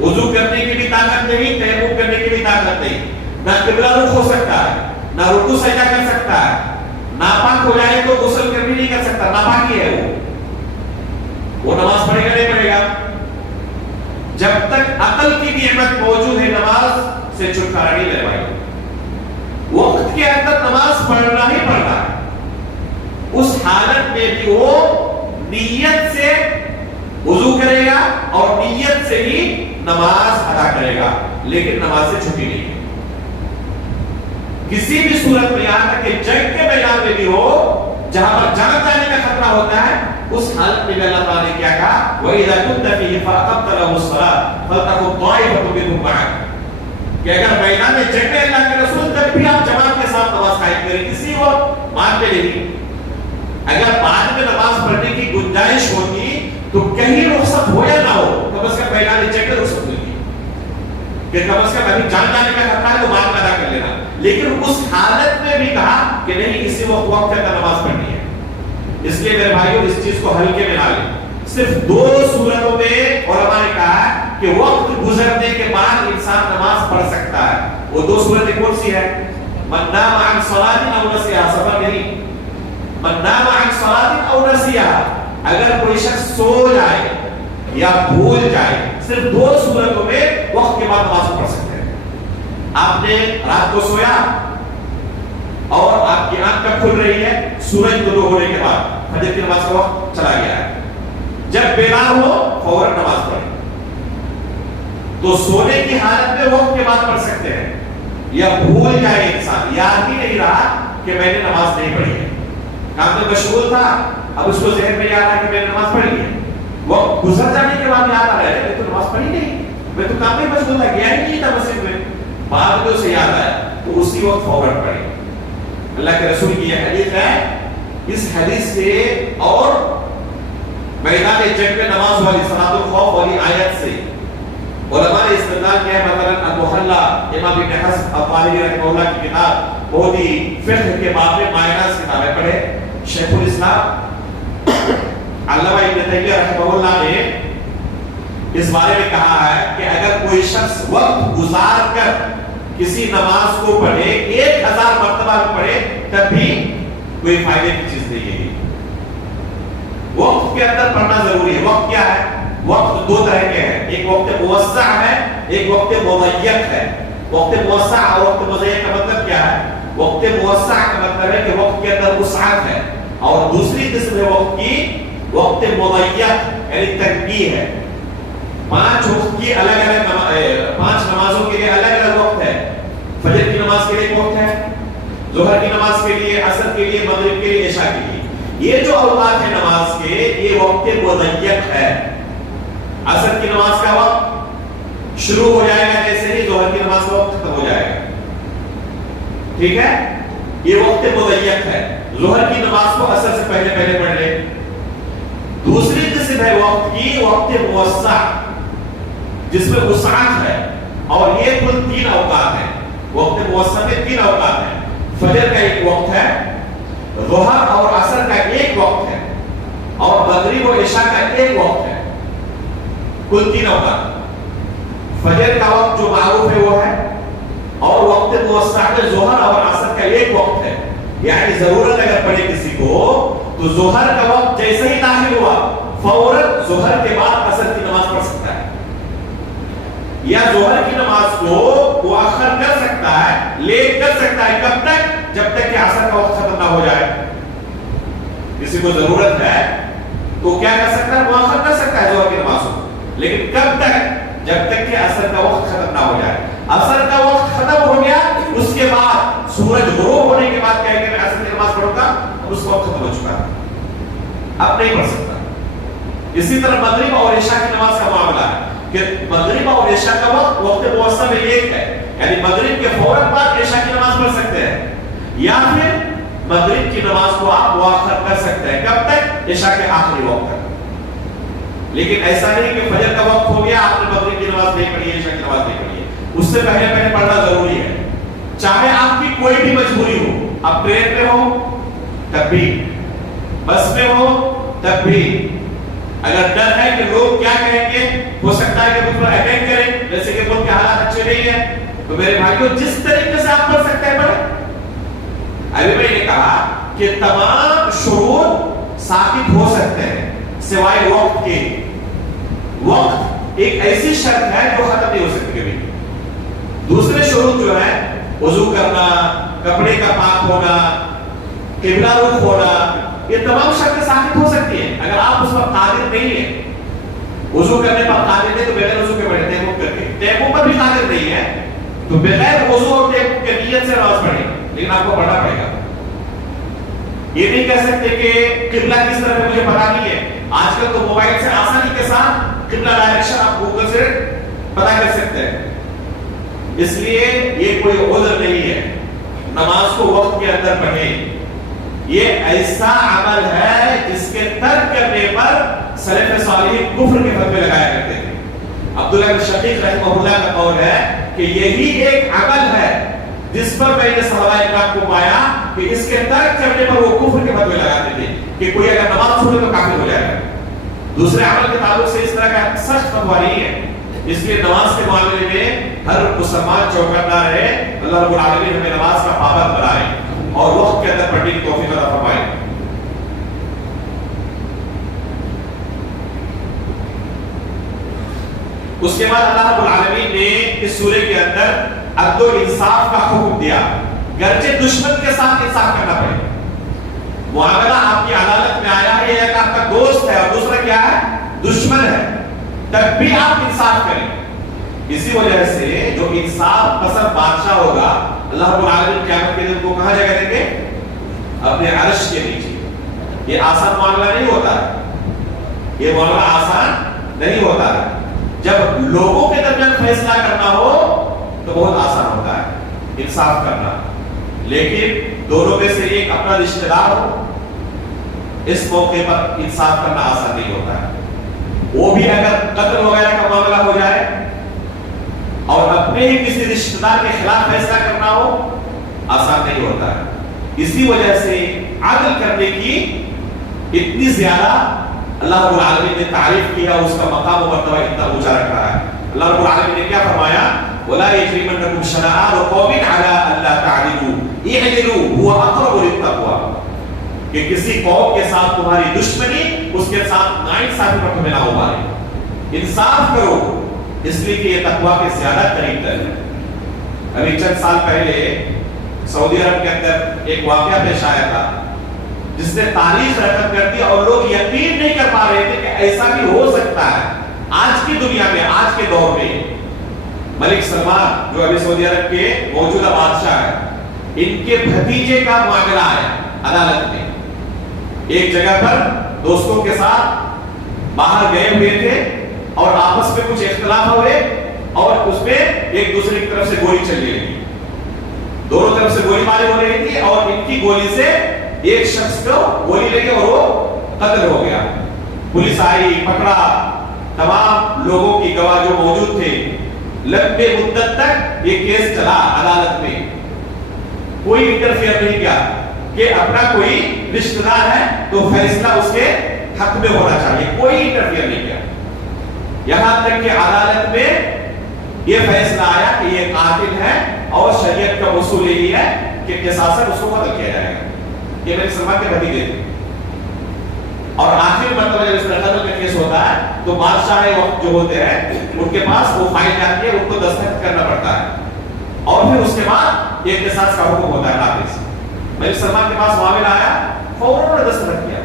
وضو کرنے کی بھی طاقت نہیں، تیمم کرنے کی بھی طاقت نہیں، نہ قبلہ رخ ہو سکتا ہے، نہ رکوع سجدہ کر سکتا ہے، ناپاک ہو جائے تو غسل کر بھی نہیں کر سکتا، ناپاکی ہے وہ نماز پڑھے گا نہیں پڑھے گا؟ جب تک عقل کی نعمت موجود ہے نماز سے چھٹکارا نہیں لے پائے۔ وقت کے اندر نماز پڑھنا ہی پڑھنا ہے، اس حالت میں بھی وہ نیت سے وضو کرے گا اور نیت سے ہی نماز ادا کرے گا، لیکن نماز سے چھٹی نہیں ہے۔ کسی بھی صورت میں، یہاں تک کہ جنگ کے میدان میں بھی ہو جہاں پر جان جانے کا خطرہ ہوتا ہے، اس حالت میں اللہ تعالیٰ نے کیا کہا، وَإِذَا كُنْتَ فِيهِمْ فَأَقَمْتَ لَهُمُ الصَّلَاةَ فَلْتَقُمْ طَائِفَةٌ مِّنْهُمْ مَعَكَ، کہ اگر میدان میں جنگ میں اللہ کے رسول تب بھی آپ جماعت کے ساتھ نماز قائم کریں، کسی وقت مانتے نہیں۔ اگر بعد میں نماز پڑھنے کی گنجائش ہوتی تو کہیں رخصت ہو یا نہ ہو، کم از کم میدان جنگ میں رخصت ہوتی کہ کم از کم ابھی جان جانے کا خطرہ ہے تو بعد میں ادا کر لینا، لیکن اس حالت میں بھی کہا کہ نہیں، اسی وقت کا نماز پڑھنی ہے۔ اس لیے میرے بھائیوں اس چیز کو ہلکے میں نہ لیں۔ صرف دو صورتوں میں علماء نے کہا کہ وقت گزرنے کے بعد انسان نماز پڑھ سکتا ہے۔ وہ دو صورتیں کون سی ہے؟ من نام عن صلاۃ او نسیہا، سفر نہیں، من نام عن صلاۃ او نسیہا، اگر کوئی شخص سو جائے یا بھول جائے، صرف دو صورتوں میں وقت کے بعد نماز پڑھ سکتے ہیں۔ آپ نے رات کو سویا اور آپ کی آنکھ کب کھل رہی ہے؟ سورج طلوع ہونے کے بعد، فجر کی نماز کا وقت چلا گیا ہے، جب بیدار ہو فوراً نماز پڑھیں۔ تو سونے کی حالت میں وقت کے بعد پڑھ سکتے ہیں، یا بھول جائے انسان، یاد ہی نہیں رہا کہ میں نے نماز نہیں پڑھی ہے، کام میں مشغول تھا، اب اس کو ذہن میں یاد آیا کہ میں نے نماز پڑھی ہے، وقت گزر جانے کے بعد یاد آ رہا ہے میں تو نماز پڑھی نہیں، میں تو کام میں مشغول تھا، گیا ہی نہیں تھا مسجد میں، بعد میں اسے یاد آیا تو اسی وقت فوراً پڑھیں۔ اللہ کے رسول کی یہ حدیث ہے، اس حدیث سے اور میدان جنگ میں نماز والی صلاۃ الخوف والی آیت سے علماء نے استدلال کیا ہے۔ مثلا المحلہ، امام ابن حزم الطالبی رحمہ اللہ کی کتاب، بہت ہی فقہ کے باب میں مائناس کتابیں پڑھے، شیخ الاسلام علامہ ابن تیمیہ رحمہ اللہ نے اس بارے میں کہا ہے کہ اگر کوئی شخص وقت گزار کر کسی نماز کو پڑھے، 1000 مرتبہ پڑھے، تب بھی کوئی فائدے کی چیز نہیں ہے۔ وقت کے اندر پڑھنا ضروری ہے. وقت کیا ہے؟ وقت دو طرح کے ہیں. ایک وقت موسع ہے, ایک وقت مضیق ہے. وقت موسع اور وقت مضیق کا مطلب کیا ہے؟ وقت موسع کا مطلب ہے کہ وقت کے اندر وسعت ہے, اور دوسری قسم ہے وقت کی وقت مضیق یعنی تنگی ہے. 5 وقت کی الگ الگ 5 نمازوں کے لیے الگ الگ وقت ہے. فجر کی نماز کے لیے ایک وقت ہے, ظہر کی نماز کے لیے, عصر کے لیے, مغرب کے لیے, عشاء کے لیے. یہ جو اوقات ہے نماز کے, یہ وقت مضیق ہے. عصر کی نماز کا وقت شروع ہو جائے گا جیسے ہی ظہر کی نماز کا وقت ختم ہو جائے گا. ٹھیک ہے, یہ وقت مضیق ہے. ظہر کی نماز کو عصر سے پہلے پڑھ لیں. دوسری قسم ہے وقت کی وقت موسع, جس میں وسعت ہے, اور یہ کل 3 اوقات ہیں. وقت موسع میں 3 اوقات ہیں. فجر کا ایک وقت ہے, ظہر اور عصر کا ایک وقت ہے, اور مغرب اور عشاء کا ایک وقت ہے. کل 3 اوقات. فجر کا وقت جو معروف ہے وہ ہے, اور وقت موسع میں ظہر اور عصر کا ایک وقت ہے. یعنی ضرورت اگر پڑے کسی کو تو ظہر کا وقت جیسے ہی داخل ہوا فوراً ظہر کے بعد عصر کی نماز پڑھ سکتا ہے, یا ظہر کی نماز کو مؤخر کر سکتا ہے, لیٹ کر سکتا ہے. کب تک؟ جب تک کہ عصر کا وقت ختم نہ ہو جائے. کسی کو ضرورت ہے تو کیا کر سکتا ہے؟ مؤخر کر سکتا ہے ظہر کی نماز کو, لیکن کب تک؟ جب تک کہ عصر کا وقت ختم نہ ہو جائے. عصر کا وقت ختم ہو گیا, اس کے بعد سورج غروب ہونے کے بعد کہے کہ میں عصر کی نماز پڑھوں گا, اس کا وقت ختم ہو چکا ہے, اب نہیں پڑھ سکتا. اسی طرح مغرب اور عشاء کی نماز کا معاملہ ہے کہ مغرب اور عشاء کا وقت موسع میں ایک ہے, یعنی مغرب کے فوراً بعد عشاء کی نماز پڑھ سکتے ہیں, یا پھر مغرب کی نماز کو آپ مؤخر کر سکتے ہیں. کب تک؟ عشاء کے آخری وقت تک. لیکن ایسا نہیں کہ فجر کا وقت ہو گیا آپ نے مغرب کی نماز نہیں پڑھی, عشاء کی نماز نہیں پڑھی. اس سے پہلے پڑھنا ضروری ہے. چاہے آپ کی کوئی بھی مجبوری ہو, آپ ٹرین میں ہو تب بھی, بس میں ہو تب بھی, اگر ڈر ہے کہ لوگ کیا کہیں گے, ہو سکتا ہے کہ مجھ پر اٹیک کریں, جیسے کہ ملک کے حالات اچھے نہیں ہیں, تو میرے بھائیوں جس طریقے سے آپ پڑھ سکتے ہیں پڑھیں. ابھی میں نے کہا کہ تمام شروط ثابت ہو سکتے ہیں سوائے وقت کے. وقت ایک ایسی شرط ہے جو ختم نہیں ہو سکتی کبھی. دوسرے شروط جو ہے, وضو کرنا, کپڑے کا پاک ہونا, قبلہ رخ ہونا, یہ تمام شرطیں ثابت ہو سکتی ہیں. اگر آپ اس پر قادر نہیں ہیں, وضو کرنے پر قادر نہیں تو بغیر وضو کے پڑھیں, تیمم کر کے. تیمم پر بھی قادر نہیں ہے تو بغیر وضو اور تیمم کے نیت سے نماز پڑھیں, لیکن آپ کو پڑھنا پڑے گا. یہ نہیں کہہ سکتے کہ قبلہ کس طرف ہے مجھے پتا نہیں ہے. آج کل تو موبائل سے آسانی کے ساتھ قبلہ ڈائریکشن آپ گوگل سے پتا کر سکتے ہیں. اس لیے یہ کوئی عذر نہیں ہے, نماز کو وقت کے اندر پڑھیں. یہ ایسا عمل ہے جس کے ترک کرنے پر سلف صالحین کفر کے فتوے لگایا کرتے تھے. عبداللہ بن شقیق رحمہ اللہ کا قول ہے کہ یہی ایک عمل ہے جس پر میں نے صحابہ اکرام کو پایا کہ اس کے ترک کرنے پر وہ کفر کے فتوے لگاتے تھے کہ کوئی اگر نماز چھوڑے تو کافر ہو جائے گا. دوسرے عمل کے تعلق سے اس طرح کا سخت فتویٰ نہیں ہے. اس لیے نماز کے معاملے میں ہر مسلمان چوکنا رہے. اللہ رب العالمین ہمیں نماز کا پابند بنائے اور وقت کے اندر پڑھنے کی توفیق عطا فرمائے. اس کے بعد اللہ رب العالمین نے اس سورے کے اندر عدل و انصاف کا حکم دیا. گرچہ دشمن کے ساتھ انصاف کرنا پڑے, معاملہ آپ کی عدالت میں آیا ہے, ایک آپ کا دوست ہے اور دوسرا کیا ہے, دشمن ہے, تب بھی آپ انصاف کریں. اسی وجہ سے جو انصاف پسند بادشاہ ہوگا اللہ رب العالمین قیامت کے دن کو کہاں جگہ دیں گے, اپنے عرش کے نیچے. یہ آسان معاملہ نہیں ہوتا ہے, یہ معاملہ آسان نہیں ہوتا ہے. جب لوگوں کے درمیان فیصلہ کرنا ہو تو بہت آسان ہوتا ہے انصاف کرنا, لیکن دونوں میں سے ایک اپنا رشتہ دار ہو, اس موقع پر انصاف کرنا آسان نہیں ہوتا ہے. وہ بھی اگر قتل وغیرہ کا معاملہ ہو جائے اور اپنے ہی کسی رشتہ دار کے خلاف فیصلہ کرنا ہو, آسان نہیں ہوتا ہے. اسی وجہ سے عدل کرنے کی اتنی زیادہ اللہ رب العالمین نے تعریف کیا, اس کا مقام و مرتبہ اتنا اونچا رکھا ہے. اللہ رب العالمین نے کیا فرمایا, وَلَا يَجْرِمَنَّكُمْ شَنَآنُ قَوْمٍ عَلَىٰ أَلَّا تَعْدِلُوا اعْدِلُوا هُوَ أَقْرَبُ لِلتَّقْوَىٰ. کہ کسی قوم کے ساتھ تمہاری دشمنی اس کے ساتھ ناانصافی پر تمہیں نہ ابھارے. انصاف کرو اس لیے کہ یہ تقویٰ کے زیادہ قریب تر ہے. ابھی چند سال پہلے سعودی عرب کے اندر ایک واقعہ پیش آیا تھا جس نے تاریخ رقم کر دی اور لوگ یقین نہیں کر پا رہے تھے کہ ایسا بھی ہو سکتا ہے. آج کی دنیا میں، آج کے دور میں ملک سلمان جو ابھی سعودی عرب کے موجودہ بادشاہ ہیں، ان کے بھتیجے کا معاملہ آیا عدالت میں. ایک جگہ پر دوستوں کے ساتھ باہر گئے ہوئے تھے اور آپس میں کچھ اختلاف ہوئے اور اس میں ایک دوسرے کی طرف سے گولی چلنے لگی. دونوں طرف سے گولی ماری ہو رہی تھی اور ان کی گولی سے ایک شخص کو گولی لگی اور وہ قتل ہو گیا. پولیس آئی، پکڑا تمام لوگوں کی گواہ جو موجود تھے. لمبے مدت تک یہ کیس چلا عدالت میں. کوئی انٹرفیئر نہیں کیا کہ اپنا کوئی رشتہ دار ہے تو فیصلہ اس کے حق میں ہونا چاہیے. کوئی انٹرفیئر نہیں کیا. یہاں تک کہ عدالت میں یہ فیصلہ آیا کہ یہ قاتل ہے اور شریعت کا اصول یہی ہے کہ قصاصاً اس کو قتل کیا جائے گا. یہ میرے سلمان کے بھتیجے تھے. اور آخری مرتبہ جب اس طرح قتل کا کیس ہوتا ہے تو بادشاہ وقت جو ہوتے ہیں ان کے پاس وہ فائل جاتی ہے، ان کو دستخط کرنا پڑتا ہے اور پھر اس کے بعد یہ قصاص کا حکم ہوتا ہے قاضی سے. میرے سلمان کے پاس معاملہ آیا، فوراً نے دستخط کیا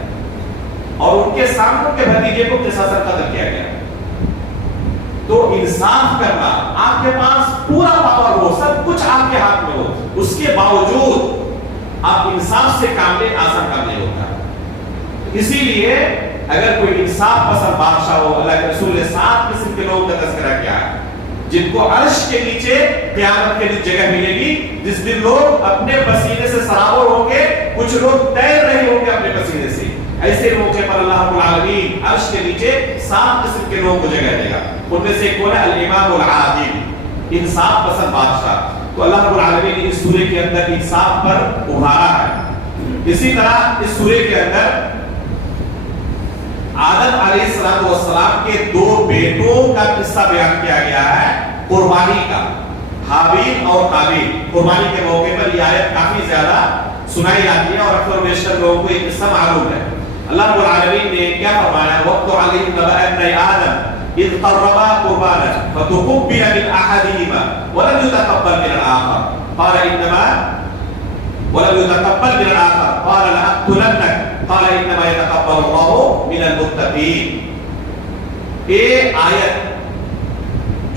اور ان کے سامنے کے بھتیجے کو قصاصاً قتل کیا گیا. تو انصاف کرنا، آپ کے پاس پورا پاور ہو، سب کچھ آپ کے ہاتھ میں ہو، اس کے باوجود آپ انصاف سے کام لیں، آسان کام نہیں ہوتا. اسی لیے اگر کوئی انصاف پسند بادشاہ ہو، اللہ کے رسول نے 7 قسم کے لوگوں کا تذکرہ کیا ہے جن کو عرش کے نیچے قیامت کے دن جگہ ملے گی، جس دن لوگ اپنے پسینے سے سرابور ہوں گے، کچھ لوگ تیر رہے ہوں گے اپنے پسینے سے. ایسے موقع پر اللہ رب العالمین عرش کے نیچے 7 قسم کے لوگوں کو جگہ دے گا. ان میں سے ایک کون ہے؟ الامام العادل، انصاف پسند بادشاہ. تو اللہ رب العالمین نے اس سورے کے اندر انصاف پر ابھارا ہے. اسی طرح اس سورے کے اندر آدم علیہ السلام کے 2 بیٹوں کا قصہ بیان کیا گیا ہے قربانی کا، حابیل اور قابیل. قربانی کے موقع پر یہ آیت کافی زیادہ سنائی جاتی ہے اور اکثر بیشتر لوگوں کو یہ قصہ معلوم ہے. اللہ رب العالمین نے کیا فرمایا؟ وَقْتُ عَلَيْهِمْ نَبَأَ ابْنَيْ آدَمَ إِذْ قَرَّبَا قُرْبَانًا فَتُقُبِّلَ مِنْ أَحَدِهِمَا وَلَمْ يُتَقَبَّلْ مِنَ الْآخَرِ قَالَ إِنَّمَا يَتَقَبَّلُ اللَّهُ مِنَ الْمُتَّقِينَ. یہ آیت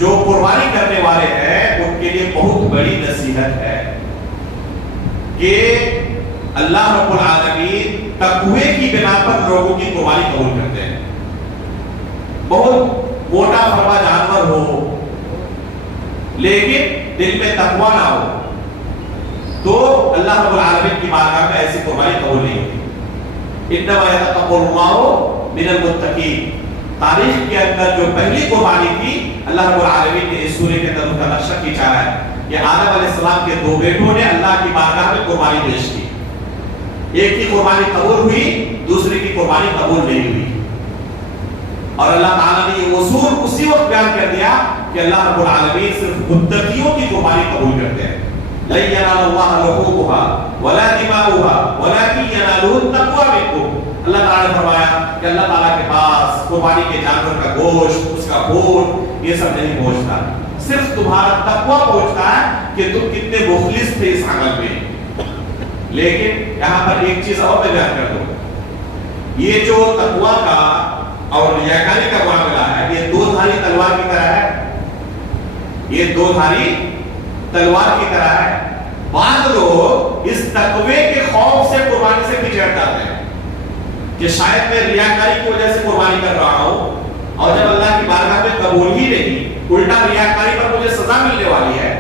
جو قربانی کرنے والے ہیں ان کے لیے بہت بڑی نصیحت ہے کہ اللہ رب العالمین تقوی کی بنا پر لوگوں کی قربانی قبول کرتے ہیں. بہت موٹا فرما جانور ہو لیکن دل میں تقوی نہ ہو تو اللہ رب العالمین کی بارگاہ میں ایسی قربانی قبول نہیں ہوتی. انما يتقبل الله من المتقين. تاریخ کے اندر جو پہلی قربانی تھی اللہ رب العالمین نے اس سورے کے اندر اس کا نقشہ کھینچا ہے کہ آدم علیہ السلام کے 2 بیٹوں نے اللہ کی بارگاہ میں قربانی پیش کی. ایک کی قربانی قبول ہوئی، دوسرے کی قربانی قبول نہیں ہوئی. اور اللہ تعالیٰ نے یہ اصول اسی وقت بیان کر دیا کہ اللہ رب العالمین صرف متقیوں کی قربانی قبول کرتے ہیں. لَن يَنَالَ اللَّهَ لُحُومُهَا وَلَا دِمَاؤُهَا وَلَكِنْ يَنَالُهُ التَّقْوَىٰ مِنكُمْ. اللہ تعالیٰ نے فرمایا کہ اللہ تعالیٰ کے پاس قربانی کے جانور کا گوشت، اس کا خون، یہ سب نہیں پہنچتا، صرف تمہارا تقویٰ پہنچتا ہے کہ تم کتنے مخلص تھے اس عمل میں. لیکن یہاں پر ایک چیز اور میں بیان کر دوں، یہ جو تقویٰ کا اور ریاکاری کا معاملہ ہے یہ 2 دھاری تلوار کی طرح ہے. یہ 2 دھاری تلوار کی طرح ہے. بعض لوگ اس تقوی کے خوف سے قربانی سے پیچھے ہٹ جاتے ہیں کہ شاید میں ریاکاری کی وجہ سے قربانی کر رہا ہوں اور جب اللہ کی بارگاہ میں قبول ہی نہیں، الٹا ریاکاری پر مجھے سزا ملنے والی ہے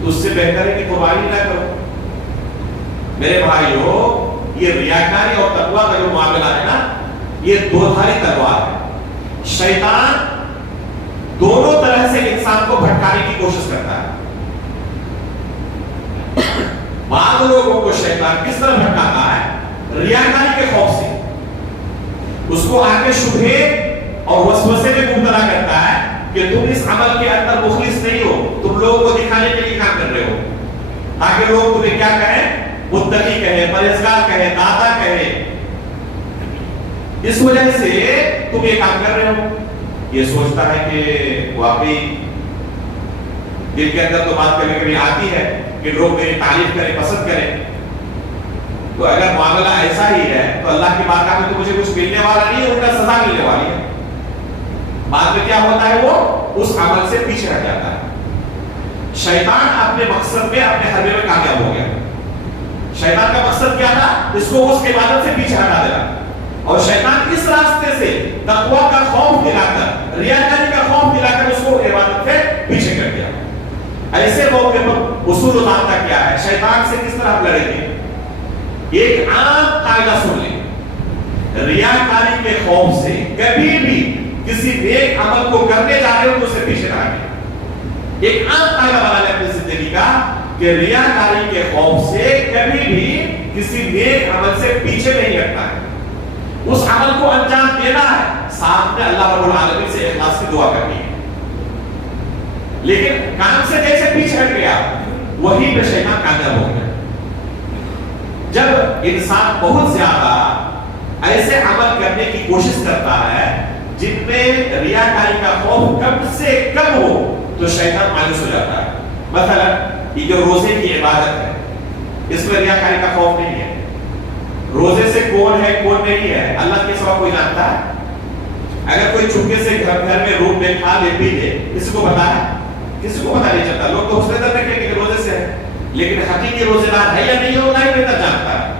تو اس سے بہتر ہے کہ قربانی نہ کرو. میرے بھائیو، یہ ریاکاری اور تقوی کا جو معاملہ ہے نا یہ 2 دھاری تلوار ہے. شیطان دونوں طرح سے انسان کو بھٹکانے کی کوشش کرتا ہے. بعض لوگوں کو شیطان کس طرح بھٹکاتا ہے؟ ریاکاری کے خوف سے. اس کو آگے شبہے اور وسوسے میں مبتلا کرتا ہے کہ تم اس عمل کے اندر مخلص نہیں ہو، تم لوگوں کو دکھانے کے لیے کام کر رہے ہو تاکہ لوگ تمہیں کیا کہیں متقی کہے، پرہیزگار کہے، داتا کہے، اس وجہ سے تم یہ کام کر رہے ہو. یہ سوچتا ہے کہ واقعی دل کے اندر تو بات کبھی کبھی آتی ہے کہ لوگ میری تعریف کریں، پسند کریں. تو اگر معاملہ ایسا ہی ہے تو اللہ کی بارگاہ میں تو مجھے کچھ ملنے والا نہیں ہے، الٹا سزا ملنے والی ہے. بعد میں کیا ہوتا ہے، وہ اس عمل سے پیچھے ہٹ جاتا ہے. شیطان اپنے مقصد میں، اپنے حربے میں کامیاب ہو گیا. شیطان کا مقصد کیا تھا؟ اس کو اس کی عبادت سے پیچھے ہٹا دینا. اور شیطان اس راستے سے تقوی کا خوف دلا کر، ریاکاری کا خوف دلا کر اس کو عبادت سے پیچھے کر دیا. ایسے موقع پر اصول و ضابطہ کیا ہے، شیطان سے کس طرح لڑیں گے؟ ایک عام قاعدہ سن لیں، ریاکاری کے خوف سے کبھی بھی کسی نیک عمل کو کرنے جا رہے ہو تو اسے پیچھے نہ ہٹیں. ایک عام قاعدہ بنا لیں اپنی زندگی کا کہ ریاکاری کے خوف سے کبھی بھی کسی نیک عمل سے پیچھے نہیں ہٹنا ہے. اس عمل کو انجام دینا ہے، ساتھ میں اللہ رب العالمین سے اخلاص کی دعا کرنی ہے. لیکن کام سے جیسے پیچھے ہٹ گیا وہی پہ شیطان کامیاب ہو گیا. جب انسان بہت زیادہ ایسے عمل کرنے کی کوشش کرتا ہے جن میں ریاکاری کا خوف کم سے کم ہو تو شیطان مایوس ہو جاتا ہے. مثلا یہ جو روزے کی عبادت ہے اس میں ریاکاری کا خوف نہیں ہے. روزے سے کون ہے کون نہیں ہے اللہ کے سوا کوئی جانتا ہے؟ اگر کوئی چپکے سے گھر میں روم میں کھا لے پی لے کسی کو پتا ہے؟ کسی کو پتا نہیں چلتا. لوگ تو اس طرح رکھیں گے کہ روزے سے ہے، لیکن حقیقی روزے دار ہے یا نہیں ہے وہ نہیں بہتر جانتا ہے.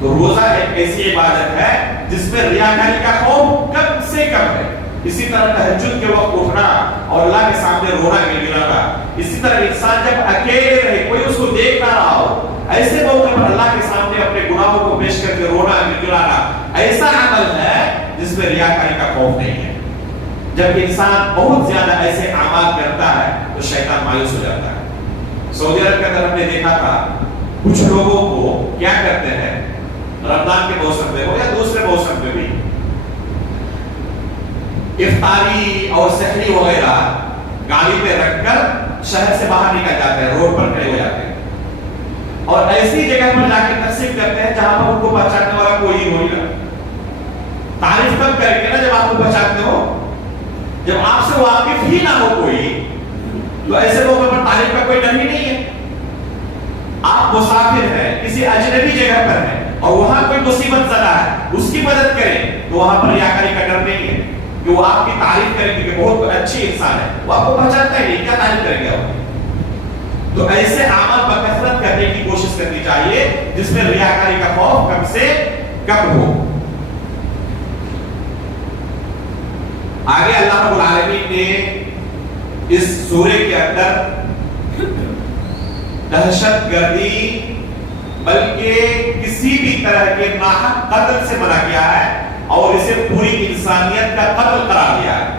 تو روزہ ایک ایسی عبادت ہے جس میں ریاکاری کا خوف کم سے کم ہے. اسی طرح تہجد کے وقت اٹھنا اور اللہ کے سامنے رونا گڑگڑانا. اسی طرح انسان جب اکیلے رہے کوئی اس کو دیکھ نہ رہا ہو ایسے موقع پر اللہ کے سامنے اپنے گناہوں کو پیش کر کے رونا گڑگڑانا ایسا عمل ہے جس میں ریاکاری کا خوف نہیں ہے. جب انسان بہت زیادہ ایسے اعمال کرتا ہے تو شیطان مایوس ہو جاتا ہے. سعودی عرب کے اندر ہم نے دیکھا تھا کچھ لوگوں کو کیا کرتے ہیں رمضان کے موسم میں ہو یا دوسرے موسم میں بھی افطاری اور سحری وغیرہ گاڑی پہ رکھ کر شہر سے باہر نکل جاتے ہیں، روڈ پر کھڑے ہو جاتے ہیں اور ایسی جگہ پر جا کے تقسیم کرتے ہیں جہاں پر ان کو پہچاننے والا کوئی ہو نہ. تعریف کب کریں گے نا جب آپ کو پہچانتے ہو، جب آپ سے واقف ہی نہ ہو کوئی تو ایسے موقع پر تعریف کا کوئی ڈر ہی نہیں ہے. آپ مسافر ہیں کسی اجنبی جگہ پر ہیں اور وہاں کوئی مصیبت زدہ ہے اس کی مدد کریں تو وہاں پر ریاکاری کا ڈر نہیں ہے کہ وہ آپ کی تعریف کریں گے کہ بہت اچھی انسان ہے. وہ آپ کو پہچانتا ہے نہیں، کیا تعریف کریں گے آپ؟ تو ایسے اعمال بکثرت کرنے کی کوشش کرنی چاہیے جس میں ریاکاری کا خوف کم سے کم ہو. آگے اللہ رب العالمین نے اس سورے کے اندر دہشت گردی بلکہ کسی بھی طرح کے ناحق قتل سے منع کیا ہے اور اسے پوری انسانیت کا قتل قرار دیا ہے.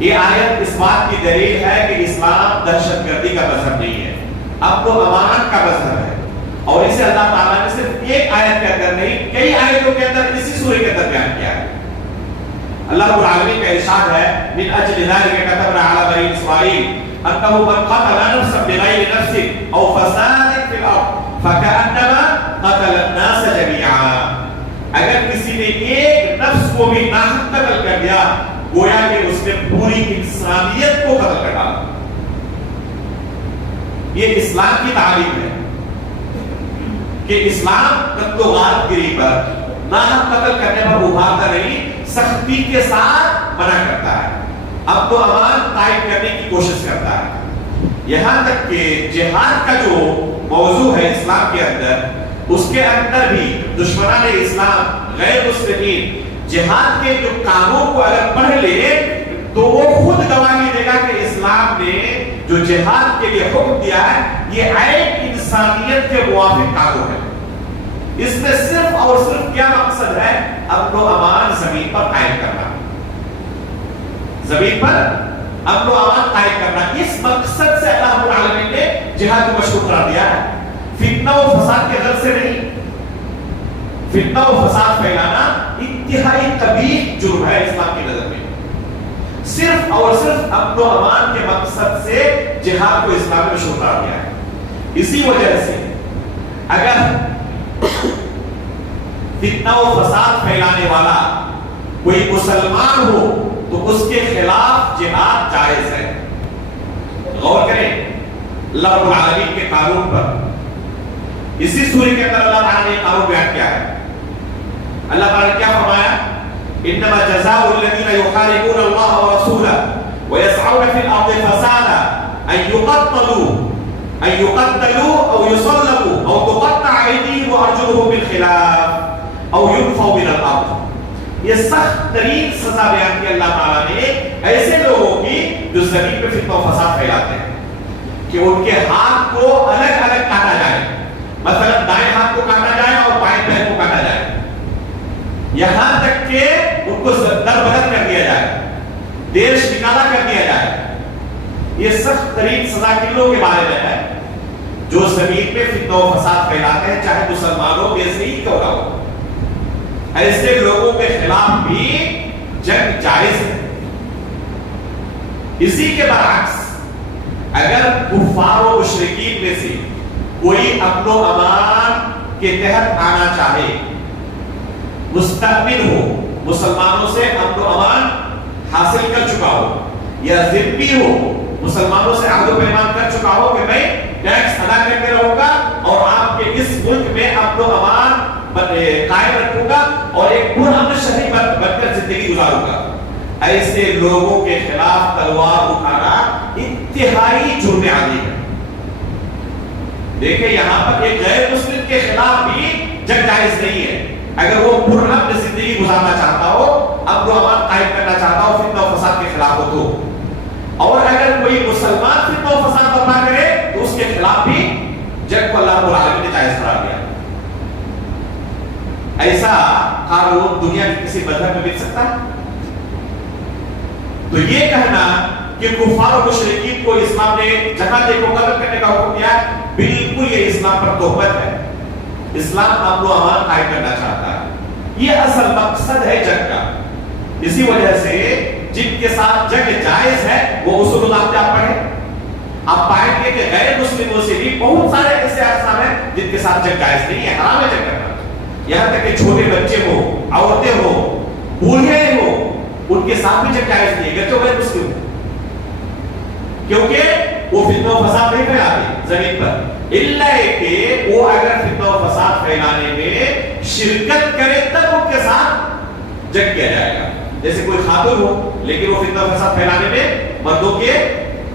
یہ آیت اس بات کی دلیل ہے کہ اسلام دہشت گردی کا مذہب نہیں ہے، امن و امان کا مذہب ہے. اور اسے اللہ تعالیٰ نے صرف ایک آیت کے اندر نہیں کئی آیتوں کے اندر اسی سورے کے اندر بیان کیا ہے. اللہ رب العالمین کا ارشاد ہے من اجل ذلك كتبنا على بني اسرائيل انه من قتل نفسا بغير نفس او فساد في الارض فكانما قتل الناس جميعا. اگر کسی نے ایک نفس کو بھی ناحق قتل کر دیا گویا کہ اس نے پوری انسانیت کو قتل کر ڈالا. یہ اسلام کی تعلیم ہے کہ اسلام قتل و غارت گری پر ناحق قتل کرنے پر ابھارتا نہیں، سختی کے ساتھ منع کرتا ہے، اب تو امان قائم کرنے کی کوشش کرتا ہے. یہاں تک کہ جہاد کا جو موضوع ہے اسلام کے اندر اس کے اندر بھی دشمنان اسلام غیر مسلمین جہاد کے جو قانون کو اگر پڑھ لے تو وہ خود گواہی دے گا کہ اسلام نے جو جہاد کے لیے حکم دیا ہے یہ عین انسانیت کے موافق قانون ہے. اس میں صرف اور صرف کیا مقصد ہے؟ امن و امان زمین پر قائم کرنا، زمین پر امن و امان قائم کرنا. اس مقصد سے اللہ رب العالمین نے جہاد کو مشروع قرار دیا ہے. فتنہ و فساد کے غرض سے نہیں. فتنہ و فساد پھیلانا انتہائی قبیح جرم ہے اسلام کی نظر میں. صرف اور صرف امن و امان کے مقصد سے جہاد کو اسلام میں مشروع قرار دیا ہے. اسی وجہ سے اگر فتنہ و فساد پھیلانے والا کوئی مسلمان ہو تو اس کے خلاف جہاد جائز ہے. غور کریں اللہ رب العالمین کے قانون پر. اسی سورہ کے اندر اللہ تعالیٰ نے قانون بیان کیا ہے. اللہ تعالیٰ نے کیا فرمایا؟ انما جزاء الذين يحاربون الله ورسوله ويسعون في الارض فسادا ان يقتلوا او يصلبوا او تقطع ايديهم وارجلهم بالخلاف او ينفوا من الارض. یہ سخت ترین سزا بیان کی اللہ تعالیٰ نے ایسے لوگوں کی جو زمین پہ فتنہ و فساد پھیلاتے ہیں کہ ان کے ہاتھ کو الگ الگ کاٹا جائے. مثلا دائیں ہاتھ کو کاٹا جائے اور بائیں پیر کو کاٹا جائے, یہاں تک کہ ان کو در بدر کر دیا جائے, دیش نکالا کر دیا جائے. یہ سخت ترین سزا کن لوگوں کے بارے میں ہے جو زمین پہ فتنہ و فساد پھیلاتے ہیں, چاہے مسلمانوں میں سے ہی کیوں نہ ہو. ایسے لوگوں کے خلاف بھی جنگ جائز ہے. اسی کے برعکس اگر کفار و مشرکین میں سے کوئی امن و امان کے تحت آنا چاہے, مستأمن ہو, مسلمانوں سے امن و امان حاصل کر چکا ہو, یا ذمہ ہو, مسلمانوں سے عہد و پیمان کر چکا ہو کہ میں ٹیکس ادا کرتے رہوں گا اور آپ کے اس ملک میں امن و امان قائم رکھوں گا اور ایک پرامن شہری بن کر زندگی گزاروں گا, ایسے لوگوں کے خلاف تلوار اٹھانا انتہائی جرم عظیم ہے. دیکھیں یہاں پر ایک غیر مسلم کے خلاف بھی جنگ جائز نہیں ہے اگر وہ پرامن زندگی گزارنا چاہتا ہو, امن و امان قائم کرنا چاہتا ہو, فتنہ و فساد کے خلاف ہو تو. اور اگر کوئی مسلمان فتنہ و فساد برپا کرے تو اس کے خلاف بھی جنگ کو اللہ رب العالمین نے جائز قرار دیا. ایسا قانون دنیا کے کسی مذہب میں مل سکتا ہے؟ تو یہ کہنا کہ کفار و مشرکین کو اسلام نے جہاں دیکھو قتل کرنے کا حکم دیا ہے, بالکل یہ اسلام پر تہمت ہے. اسلام امن و امان قائم کرنا چاہتا ہے, یہ اصل مقصد ہے جنگ کا. اسی وجہ سے جن کے ساتھ جنگ جائز ہے وہ اصول ضابطے آپ پڑھیں, آپ پائیں گے کہ غیر مسلموں سے بھی بہت سارے ایسے اقسام ہیں جن کے ساتھ جنگ جائز نہیں ہے, حرام ہے جنگ کرنا. یہاں تک کہ چھوٹے بچے ہو, عورتیں ہو, بوڑھے ہو, ان کے ساتھ بھی جنگ جائز نہیں ہے غیر مسلم, کیونکہ وہ فتنہ و فساد نہیں پھیلاتے زمین پر, الا کہ وہ اگر فتنہ و فساد پھیلانے میں شرکت کرے تب ان کے ساتھ جنگ کیا جائے گا. جیسے کوئی خاتون ہو لیکن وہ فتنہ و فساد پھیلانے میں مردوں کے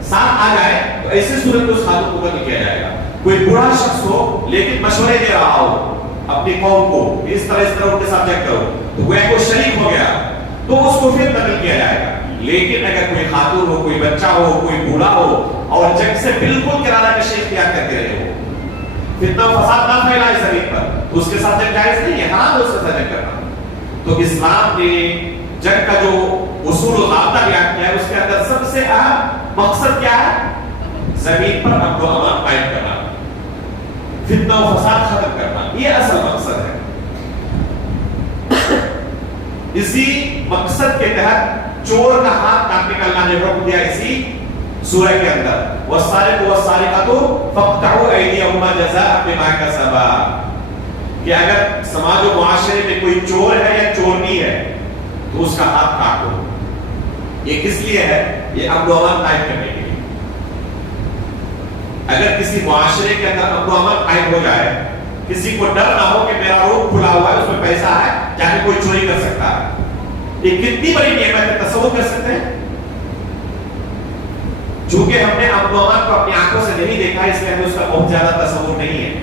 ساتھ آ جائے تو ایسی صورت میں اس خاتون کو قتل کیا جائے گا. کوئی برا شخص ہو لیکن مشورے دے رہا ہو اپنی قوم کو اس طرح ان کے ساتھ جنگ کرو تو وہ کوئی شریک ہو گیا تو اس کو پھر قتل کیا جائے گا. لیکن اگر کوئی خاتون ہو, کوئی بچہ ہو, کوئی بوڑھا ہو اور جنگ سے بالکل کنارہ کشی اختیار کرتے رہے ہو, فتنہ و فساد نہ پھیلائے زمین پر, تو اس کے ساتھ جنگ جائز نہیں ہے, حرام ہے اس کے ساتھ جنگ کرنا. تو اسلام نے جنگ کا جو اصول و ضابطہ بیان کیا ہے اس کے اندر سب سے اہم مقصد کیا ہے؟ زمین پر امن و امان قائم کرنا, فتنہ و فساد ختم کرنا, یہ اصل مقصد ہے. اسی مقصد کے تحت چور کا ہاتھ کاٹنے کا اللہ نے حکم دیا اسی سورہ کے اندر, والسارق والسارقۃ فاقطعوا ایدیہما جزاء بما کسبا, کہ اگر سماج و معاشرے میں کوئی چور ہے یا چورنی ہے تو اس کا ہاتھ کاٹو. یہ کس لیے ہے؟ یہ امن و امان قائم کرنے کے لیے. اگر کسی معاشرے کے اندر امن و امان قائم ہو جائے, کسی کو ڈر نہ ہو کہ میرا روپ کھلا ہوا ہے, اس میں پیسہ ہے, جا کے کوئی چوری کر سکتا ہے, یہ کتنی بڑی نعمت ہے, تصور کر سکتے ہیں؟ چونکہ ہم نے امن و امان کو اپنی آنکھوں سے نہیں دیکھا اس لیے ہمیں اس کا بہت زیادہ تصور نہیں ہے.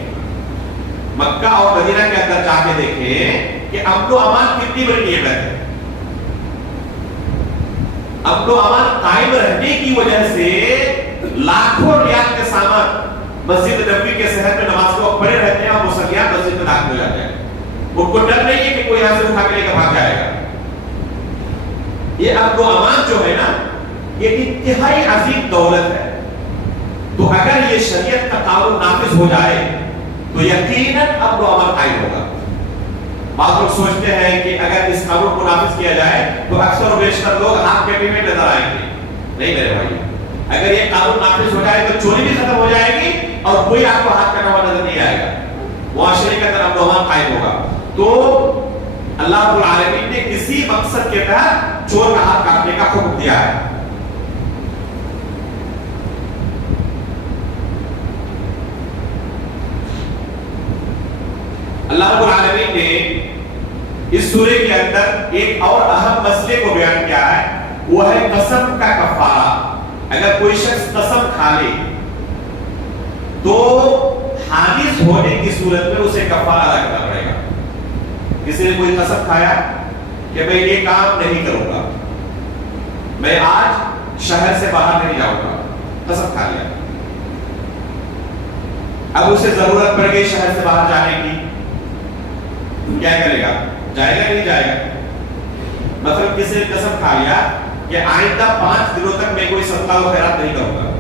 مکہ اور مدینہ کے اندر جا کے دیکھیں کہ امن و امان کتنی بڑی نعمت ہے. امن و امان قائم رہنے کی وجہ سے لاکھوں ریال کے سامان مسجد نبوی کے شہر میں نماز کو پڑھے رہتے ہیں اور مسلمان مسجد میں داخل ہو جاتے ہیں. ان کو ڈر نہیں ہے کہ کوئی یہاں سے اٹھا کے لے کے بھاگ جائے گا. یہ امن و امان جو ہے نا, یہ انتہائی عظیم دولت ہے. تو اگر یہ شریعت کا قانون نافذ ہو جائے تو یقیناً امن و امان قائم ہوگا. بعض لوگ سوچتے ہیں کہ اگر اس قانون کو نافذ کیا جائے تو اکثر و بیشتر لوگ ہاتھ کٹے ہوئے نظر آئیں گے. نہیں میرے بھائی, اگر یہ قانون نافذ ہو جائے تو چوری بھی ختم ہو جائے گی اور کوئی آپ کو ہاتھ کٹا ہوا نظر نہیں آئے گا. معاشرے کے اندر امن و امان قائم ہوگا. تو اللہ رب العالمین نے کسی مقصد کے تحت چور کا ہاتھ کاٹنے کا حکم دیا ہے. اللہ رب العالمین نے اس سورے کے اندر ایک اور اہم مسئلے کو بیان کیا ہے، وہ ہے قسم کا کفارہ. اگر کوئی شخص قسم کھا لے تو حادث ہونے کی صورت میں اسے کفارہ ادا کرنا پڑے گا. کسی نے کوئی قسم کھایا کہ میں یہ کام نہیں کروں گا، میں آج شہر سے باہر نہیں جاؤں گا، قسم کھا لیا. اب اسے ضرورت پڑ گئی شہر سے باہر جانے کی، کیا کرے گا؟ جائے گا نہیں جائے گا؟ مطلب کسی نے قسم کھا لیا کہ آئندہ 5 دنوں تک میں کوئی صدقہ و خیرات نہیں کروں گا.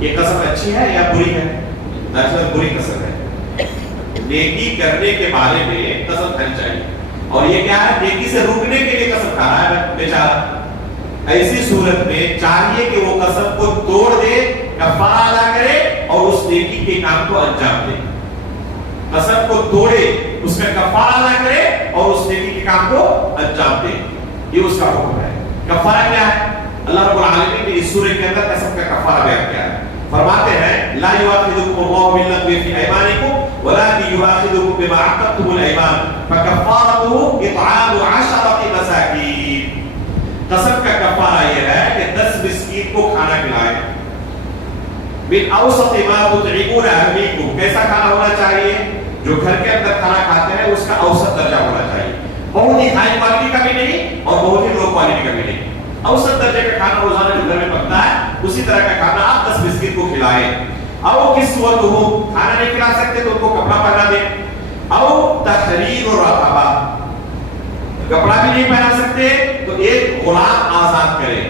یہ قسم اچھی ہے یا بری ہے؟ دراصل بری قسم ہے. نیکی کرنے کے بارے میں قسم کھانی چاہیے، اور یہ کیا ہے؟ نیکی سے روکنے کے لیے قسم کھا رہا ہے بیچارہ. ایسی صورت میں چاہیے کہ وہ قسم کو توڑ دے، کفارہ ادا کرے اور اس نیکی کے کام کو انجام دے. قسم کو توڑے، اس کا کفارہ ادا کرے اور اس نیکی کے کام کو انجام دے. یہ اس کا حکم ہے. کفارہ کیا ہے؟ اللہ رب العالمین نے اس سورے کے اندر قسم کا کفارہ بیان کیا ہے. فرماتے ہیں لا یؤاخذکم اللہ باللغو فی ایمانکم ولکن یؤاخذکم بما عقدتم الایمان فکفارته اطعام 10 مساکین. قسم کا کفارہ یہ ہے کہ 10 مسکین کو کھانا کھلائیں. من اوسط ما تطعمون اهلیکم. کیسا کھانا ہونا چاہیے؟ جو گھر کے اندر کھانا کھاتے ہیں اس کا اوسط درجہ ہونا چاہیے. بہت ہی ہائی کوالٹی کا بھی نہیں اور بہت ہی لو کوالٹی کا بھی نہیں. اوسط درجے کا کھانا روزانہ جو گھر میں بنتا ہے اسی طرح کا کھانا آپ 10 مسکین کو کھلائیں. او کسوتہ، کھانا نہیں کھلا سکتے تو ان کو کپڑا پہنا دیں. او تحریر رقبہ، کپڑا بھی نہیں پہنا سکتے تو ایک غلام آزاد کریں.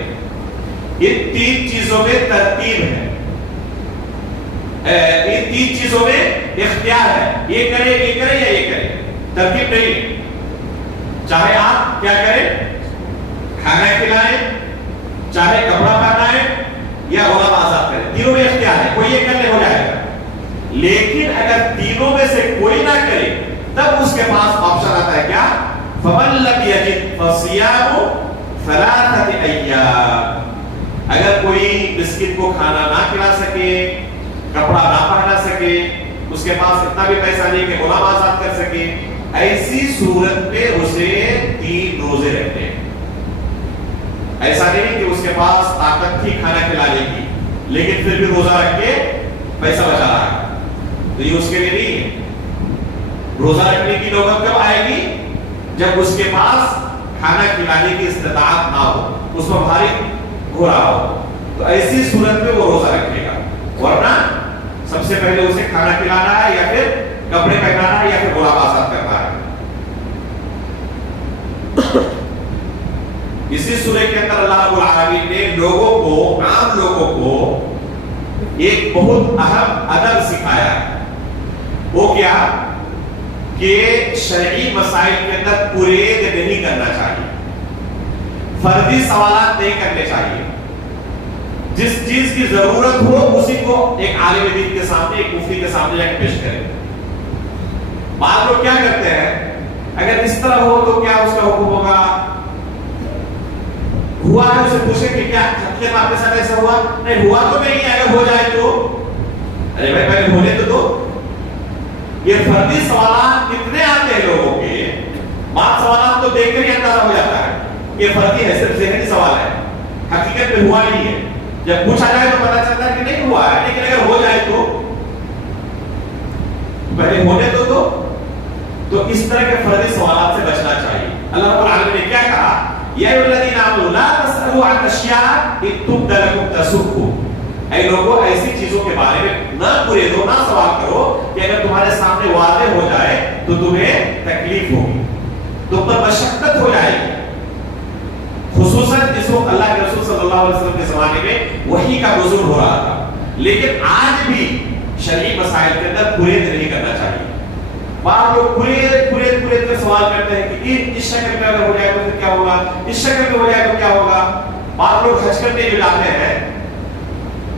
ان 3 چیزوں میں ترتیب ہے، ان 3 چیزوں میں اختیار ہے. یہ کرے یہ کرے یا یہ کرے، ترتیب نہیں ہے. چاہے آپ کیا کریں؟ کھانا کھلائیں، چاہے کپڑا پہنائیں یا غلام آزاد کریں. تینوں میں اختیار ہے، کوئی یہ کرنے ہو جائے گا. لیکن اگر تینوں میں سے کوئی نہ کرے تب اس کے پاس آپشن آتا ہے کیا؟ فَمَن لَّمْ يَجِدْ فَصِيَامُ 3 أَيَّامٍ. اگر کوئی مسکین کو کھانا نہ کھلا سکے، کپڑا نہ پہنا سکے، اس کے پاس اتنا بھی پیسہ نہیں کہ غلام آزاد کر سکے، ایسی صورت میں اسے 3 روزے رکھنے. ایسا نہیں کہ اس کے پاس طاقت تھی کھانا کھلانے کی لیکن پھر بھی روزہ رکھ کے پیسہ بچا رہا ہے، تو یہ اس کے لیے نہیں ہے. روزہ رکھنے کی نوبت کب آئے گی؟ جب اس کے پاس کھانا کھلانے کی استطاعت نہ ہو، اس پر بھاری ہو رہا ہو، تو ایسی صورت میں وہ روزہ رکھے گا. ورنہ سب سے پہلے اسے کھانا کھلانا ہے یا پھر کپڑے پہنانا ہے یا پھر غلام آزاد کرنا ہے. اسی سورے کے اندر اللہ رب العالمین نے لوگوں کو، عام لوگوں کو ایک بہت اہم ادب سکھایا ہے. وہ کیا؟ کہ شرعی مسائل کے اندر پرید نہیں کرنا چاہیے، فردی سوالات نہیں کرنے چاہیے. جس چیز کی ضرورت ہو اسی کو ایک عالم دین کے سامنے، ایک مفتی کے سامنے جا کے پیش کریں. بعض لوگ کیا کرتے ہیں، اگر اس طرح ہو تو کیا اس کا حکم ہوگا؟ ہوا ہے اسے پوچھے کہ کیا حقیقت آپ کے ساتھ ایسا ہوا؟ نہیں ہوا تو نہیں، اگر ہو جائے تو ارے بھائی پہلے ہونے تو دو. یہ فردی سوالات کتنے آتے ہیں لوگوں کے. بعض سوالات تو دیکھ کر ہی اندازہ ہو جاتا ہے کہ فردی ہے، صرف ذہنی سوال ہے، حقیقت میں ہوا نہیں ہے. جب پوچھا جائے تو پتا چلتا ہے کہ نہیں ہوا ہے، لیکن اگر ہو جائے تو پہلے ہونے تو دو. تو اس طرح کے فردی سوالات سے بچنا چاہیے. اللہ رب العالمین نے کیا کہا؟ یا ایھا الذین آمنوا لا تسألوا عن اشیاء ان تبد لکم تسؤکم. اے لوگوں، ایسی چیزوں کے بارے میں نہ پریدو، نہ سوال کرو کہ اگر تمہارے سامنے واضح ہو جائے تو تمہیں تکلیف ہوگی، تم پر مشقت ہو جائے گی. خصوصاً جس وقت اللہ کے رسول صلی اللہ علیہ وسلم کے زمانے میں وحی کا نزول ہو رہا تھا. لیکن آج بھی شرعی مسائل کے اندر پرید نہیں کرنا چاہیے. بعض لوگ پرید کر سوال کرتے ہیں کہ اس شکل میں اگر ہو جائے تو پھر کیا ہوگا، اس شکل میں ہو جائے تو کیا ہوگا. بعض لوگ حج کرنے جو جاتے ہیں،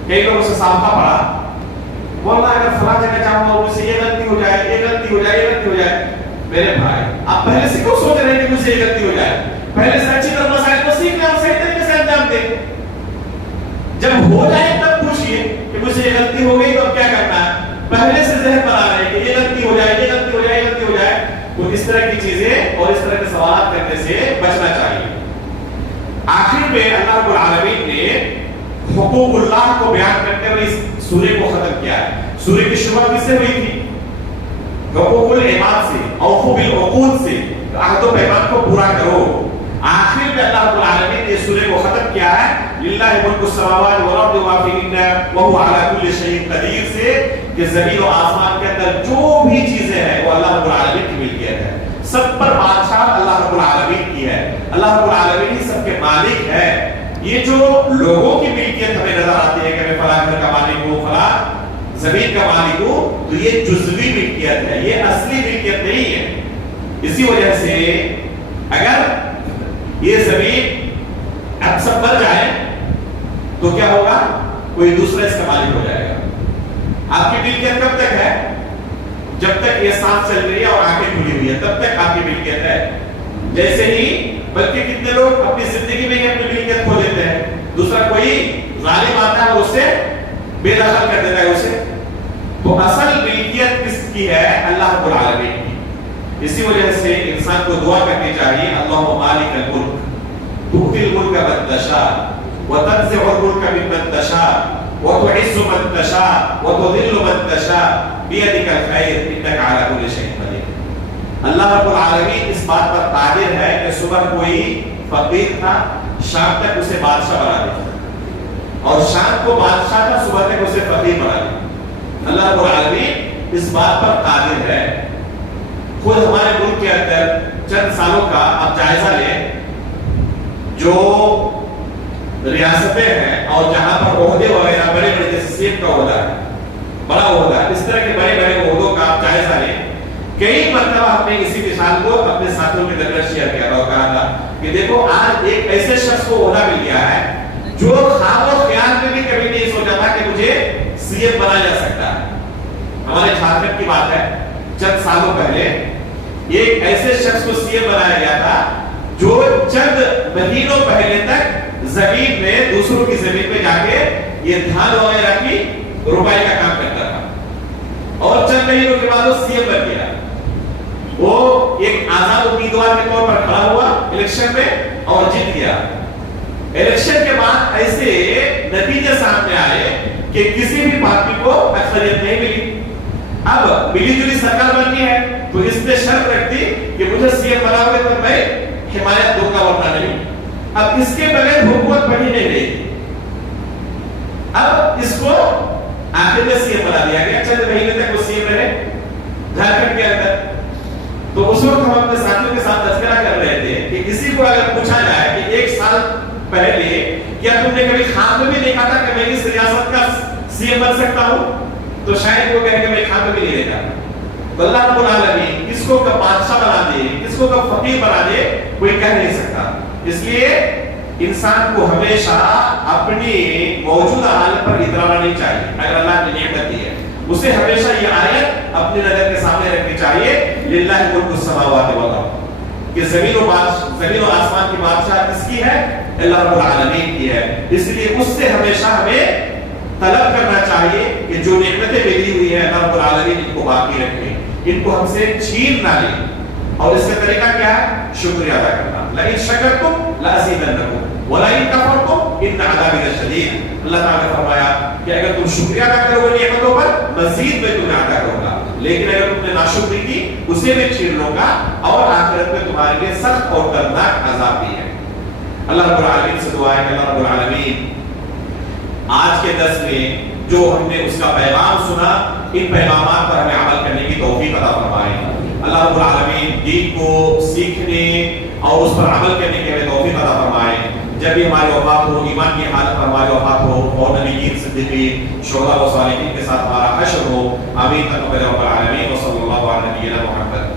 کئی لوگوں سے سابقہ پڑا مولا اگر فلاں جگہ جاؤں گا مجھ سے یہ غلطی ہو جائے، یہ غلطی ہو جائے، یہ غلطی ہو جائے. میرے بھائی آپ پہلے سے کیوں سوچ رہے ہیں کہ مجھ سے یہ غلطی ہو جائے؟ پہلے سے اچھی طرح مسائل کو سیکھ لیں اور صحیح طریقے سے انجام دیں. جب ہو جائے تب پوچھئے کہ مجھ سے یہ غلطی ہو گئی تو اب کیا کرنا ہے. پہلے سے ذہن بنا رہے ہیں کہ یہ غلطی ہو جائے، یہ غلطی ہو جائے، یہ غلطی ہو جائے. تو اس طرح کی چیزیں اور اس طرح کے سوالات کرنے سے بچنا چاہیے. آخر میں اللہ رب العالمین نے حقوق اللہ کو بیان کرتے ہوئے اس سورے کو ختم کیا ہے. سورے کی شروعات کس سے ہوئی تھی؟ حقوق العباد سے، اوفوا بالعقود سے، عہد و پیمان کو پورا کرو. آخر میں اللہ رب العالمین نے سورے کو ختم کیا ہے للہ ملک السماوات والارض وما فیہن وہو علی کل شیء قدیر سے، کہ زمین و آسمان کے اندر جو بھی چیزیں ہیں وہ اللہ رب العالمین کی ملکیت ہے. سب پر بادشاہ اللہ رب العالمین کی ہے. اللہ رب العالمین ہی سب کے مالک ہے. یہ جو لوگوں کی ملکیت ہمیں نظر آتی ہے کہ میں فلاں گھر کا مالک ہوں، فلاں زمین کا مالک ہوں، تو یہ جزوی ملکیت ہے، یہ اصلی ملکیت نہیں ہے. اسی وجہ سے اگر یہ زمین اب سب بن جائے تو کیا ہوگا؟ کوئی دوسرا اس کا مالک ہو جائے گا. آپ کی ملکیت کب تک ہے؟ جب تک یہ سانس چل رہی ہے اور آنکھیں کھلی ہوئی ہے تب تک آپ کی ملکیت ہے. جیسے ہی بلکہ کتنے لوگ اپنی زندگی میں ہی اپنی ملکیت کھو دیتے ہیں، دوسرا کوئی ظالم آتا ہے اور اسے بے دخل کر دیتا ہے اسے. تو اصل ملکیت کس کی ہے؟ اللہ رب العالمین کی. اسی وجہ سے انسان کو دعا کرنی چاہیے اللہم مالک الملک تؤتی الملک من تشاء وتنزع الملک ممن تشاء وتعز من تشاء وتذل من تشاء بیدک الخیر انک علی کل شیء قدیر. اللہ رب العالمین اس بات پر قادر ہے کہ صبح کوئی فقیر تھا، شام تک اسے بادشاہ بنا دے، اور شام کو بادشاہ تھا، صبح تک اسے فقیر بنا دے. اللہ رب العالمین اس بات پر قادر ہے. خود ہمارے ملک کے اندر چند سالوں کا آپ جائزہ لیں، جو ریاستیں ہیں اور جہاں پر عہدے وغیرہ بڑے بڑے جیسے سی ایم کا عہدہ ہے، بڑا عہدہ ہے، اس طرح کے بڑے بڑے عہدوں کا آپ جائزہ لیں. کئی مرتبہ ہم نے اسی مثال کو اپنے ساتھیوں کے درمیان شیئر کیا تھا اور کہا تھا کہ دیکھو آج ایک ایسے شخص کو عہدہ مل گیا ہے جو خواب و خیال میں بھی کبھی نہیں سوچا تھا کہ مجھے سی ایم بنایا جا سکتا ہے. ہمارے جھارکھنڈ کی بات ہے، چند سالوں پہلے ایک ایسے شخص کو سی ایم بنایا گیا تھا جو چند مہینوں پہلے تک زمین میں دوسروں کی زمین میں جا کے یہ دھان وغیرہ کی روپائی کا کام کرتا تھا، اور چند مہینوں کے بعد وہ سی ایم بن گیا. وہ ایک آزاد امیدوار کے طور پر کھڑا ہوا الیکشن میں اور جیت گیا. الیکشن کے بعد ایسے نتیجے سامنے آئے کہ کسی بھی پارٹی کو اکثریت نہیں ملی. اب ملی جلی سرکار بننی ہے تو اس نے شرط رکھ دی کہ مجھے سی ایم بنا ہوئے تو میں حمایت دوں گا ورنہ نہیں. اب اس کے بغیر حکومت بنی نہیں رہی. اب اس کو آخر میں سی ایم بنا دیا گیا، چند مہینے تک وہ سی ایم رہے جھارکھنڈ کے اندر. تو اس وقت ہم اپنے ساتھیوں کے ساتھ تذکرہ کر رہے تھے کہ کسی کو اگر پوچھا جائے کہ ایک سال پہلے کیا تم نے کبھی خواب میں بھی دیکھا تھا کہ میں اس ریاست کا سی ایم بن سکتا ہوں، تو شاید وہ کہیں کہ میں خواب میں بھی نہیں دیکھا. تو اللہ رب العالمین کس کو کب بادشاہ بنا دے، کس کو کب فقیر بنا دے، کوئی کہہ نہیں سکتا. اس لیے انسان کو ہمیشہ اپنی موجودہ حالت پر اترانا نہیں چاہیے. اگر اللہ نے نعمت دی ہے اسے ہمیشہ یہ آیت اپنی نظر کے سامنے رکھنی چاہیے للہ ملک السماوات والارض، کہ زمین و آسمان کی بادشاہ کس کی ہے؟ اللہ رب العالمین کی ہے. اس لیے اس سے ہمیشہ ہمیں طلب کرنا چاہیے کہ جو نعمتیں ملی ہوئی ہیں اللہ رب العالمین ان کو باقی رکھے، ان کو ہم سے چھین نہ لے. اور اس کا طریقہ کیا ہے؟ شکریہ ادا کرنا. لئن شکرتم لازیدنکم ولئن کفرتم ان عذابی لشدید. اللہ تعالیٰ نے فرمایا کہ اگر تم شکریہ ادا کرو گے نعمتوں پر مزید میں تمہیں عطا کروں گا، لیکن اگر تم نے ناشکری کی اسے میں چھین لوں گا اور آخرت میں تمہارے لیے سخت اور دردناک عذاب بھی ہے. اللہ رب العالمین سے دعا ہے کہ اللہ رب العالمین آج کے درس میں جو ہم نے اس کا پیغام سنا، ان پیغامات پر ہمیں عمل کرنے کی توفیق عطا فرمائے. اللہ رب العالمین دین کو سیکھنے اور اس پر عمل کرنے کی ہمیں توفیق عطا فرمائے. جب بھی ہماری وفات ہو، ایمان کی حالت پر ہماری وفات ہو اور نبیین صدیقین شہداء و صالحین کے ساتھ ہمارا حشر ہو. آمین تقبل رب العالمین. وصلی اللہ علی نبینا محمد.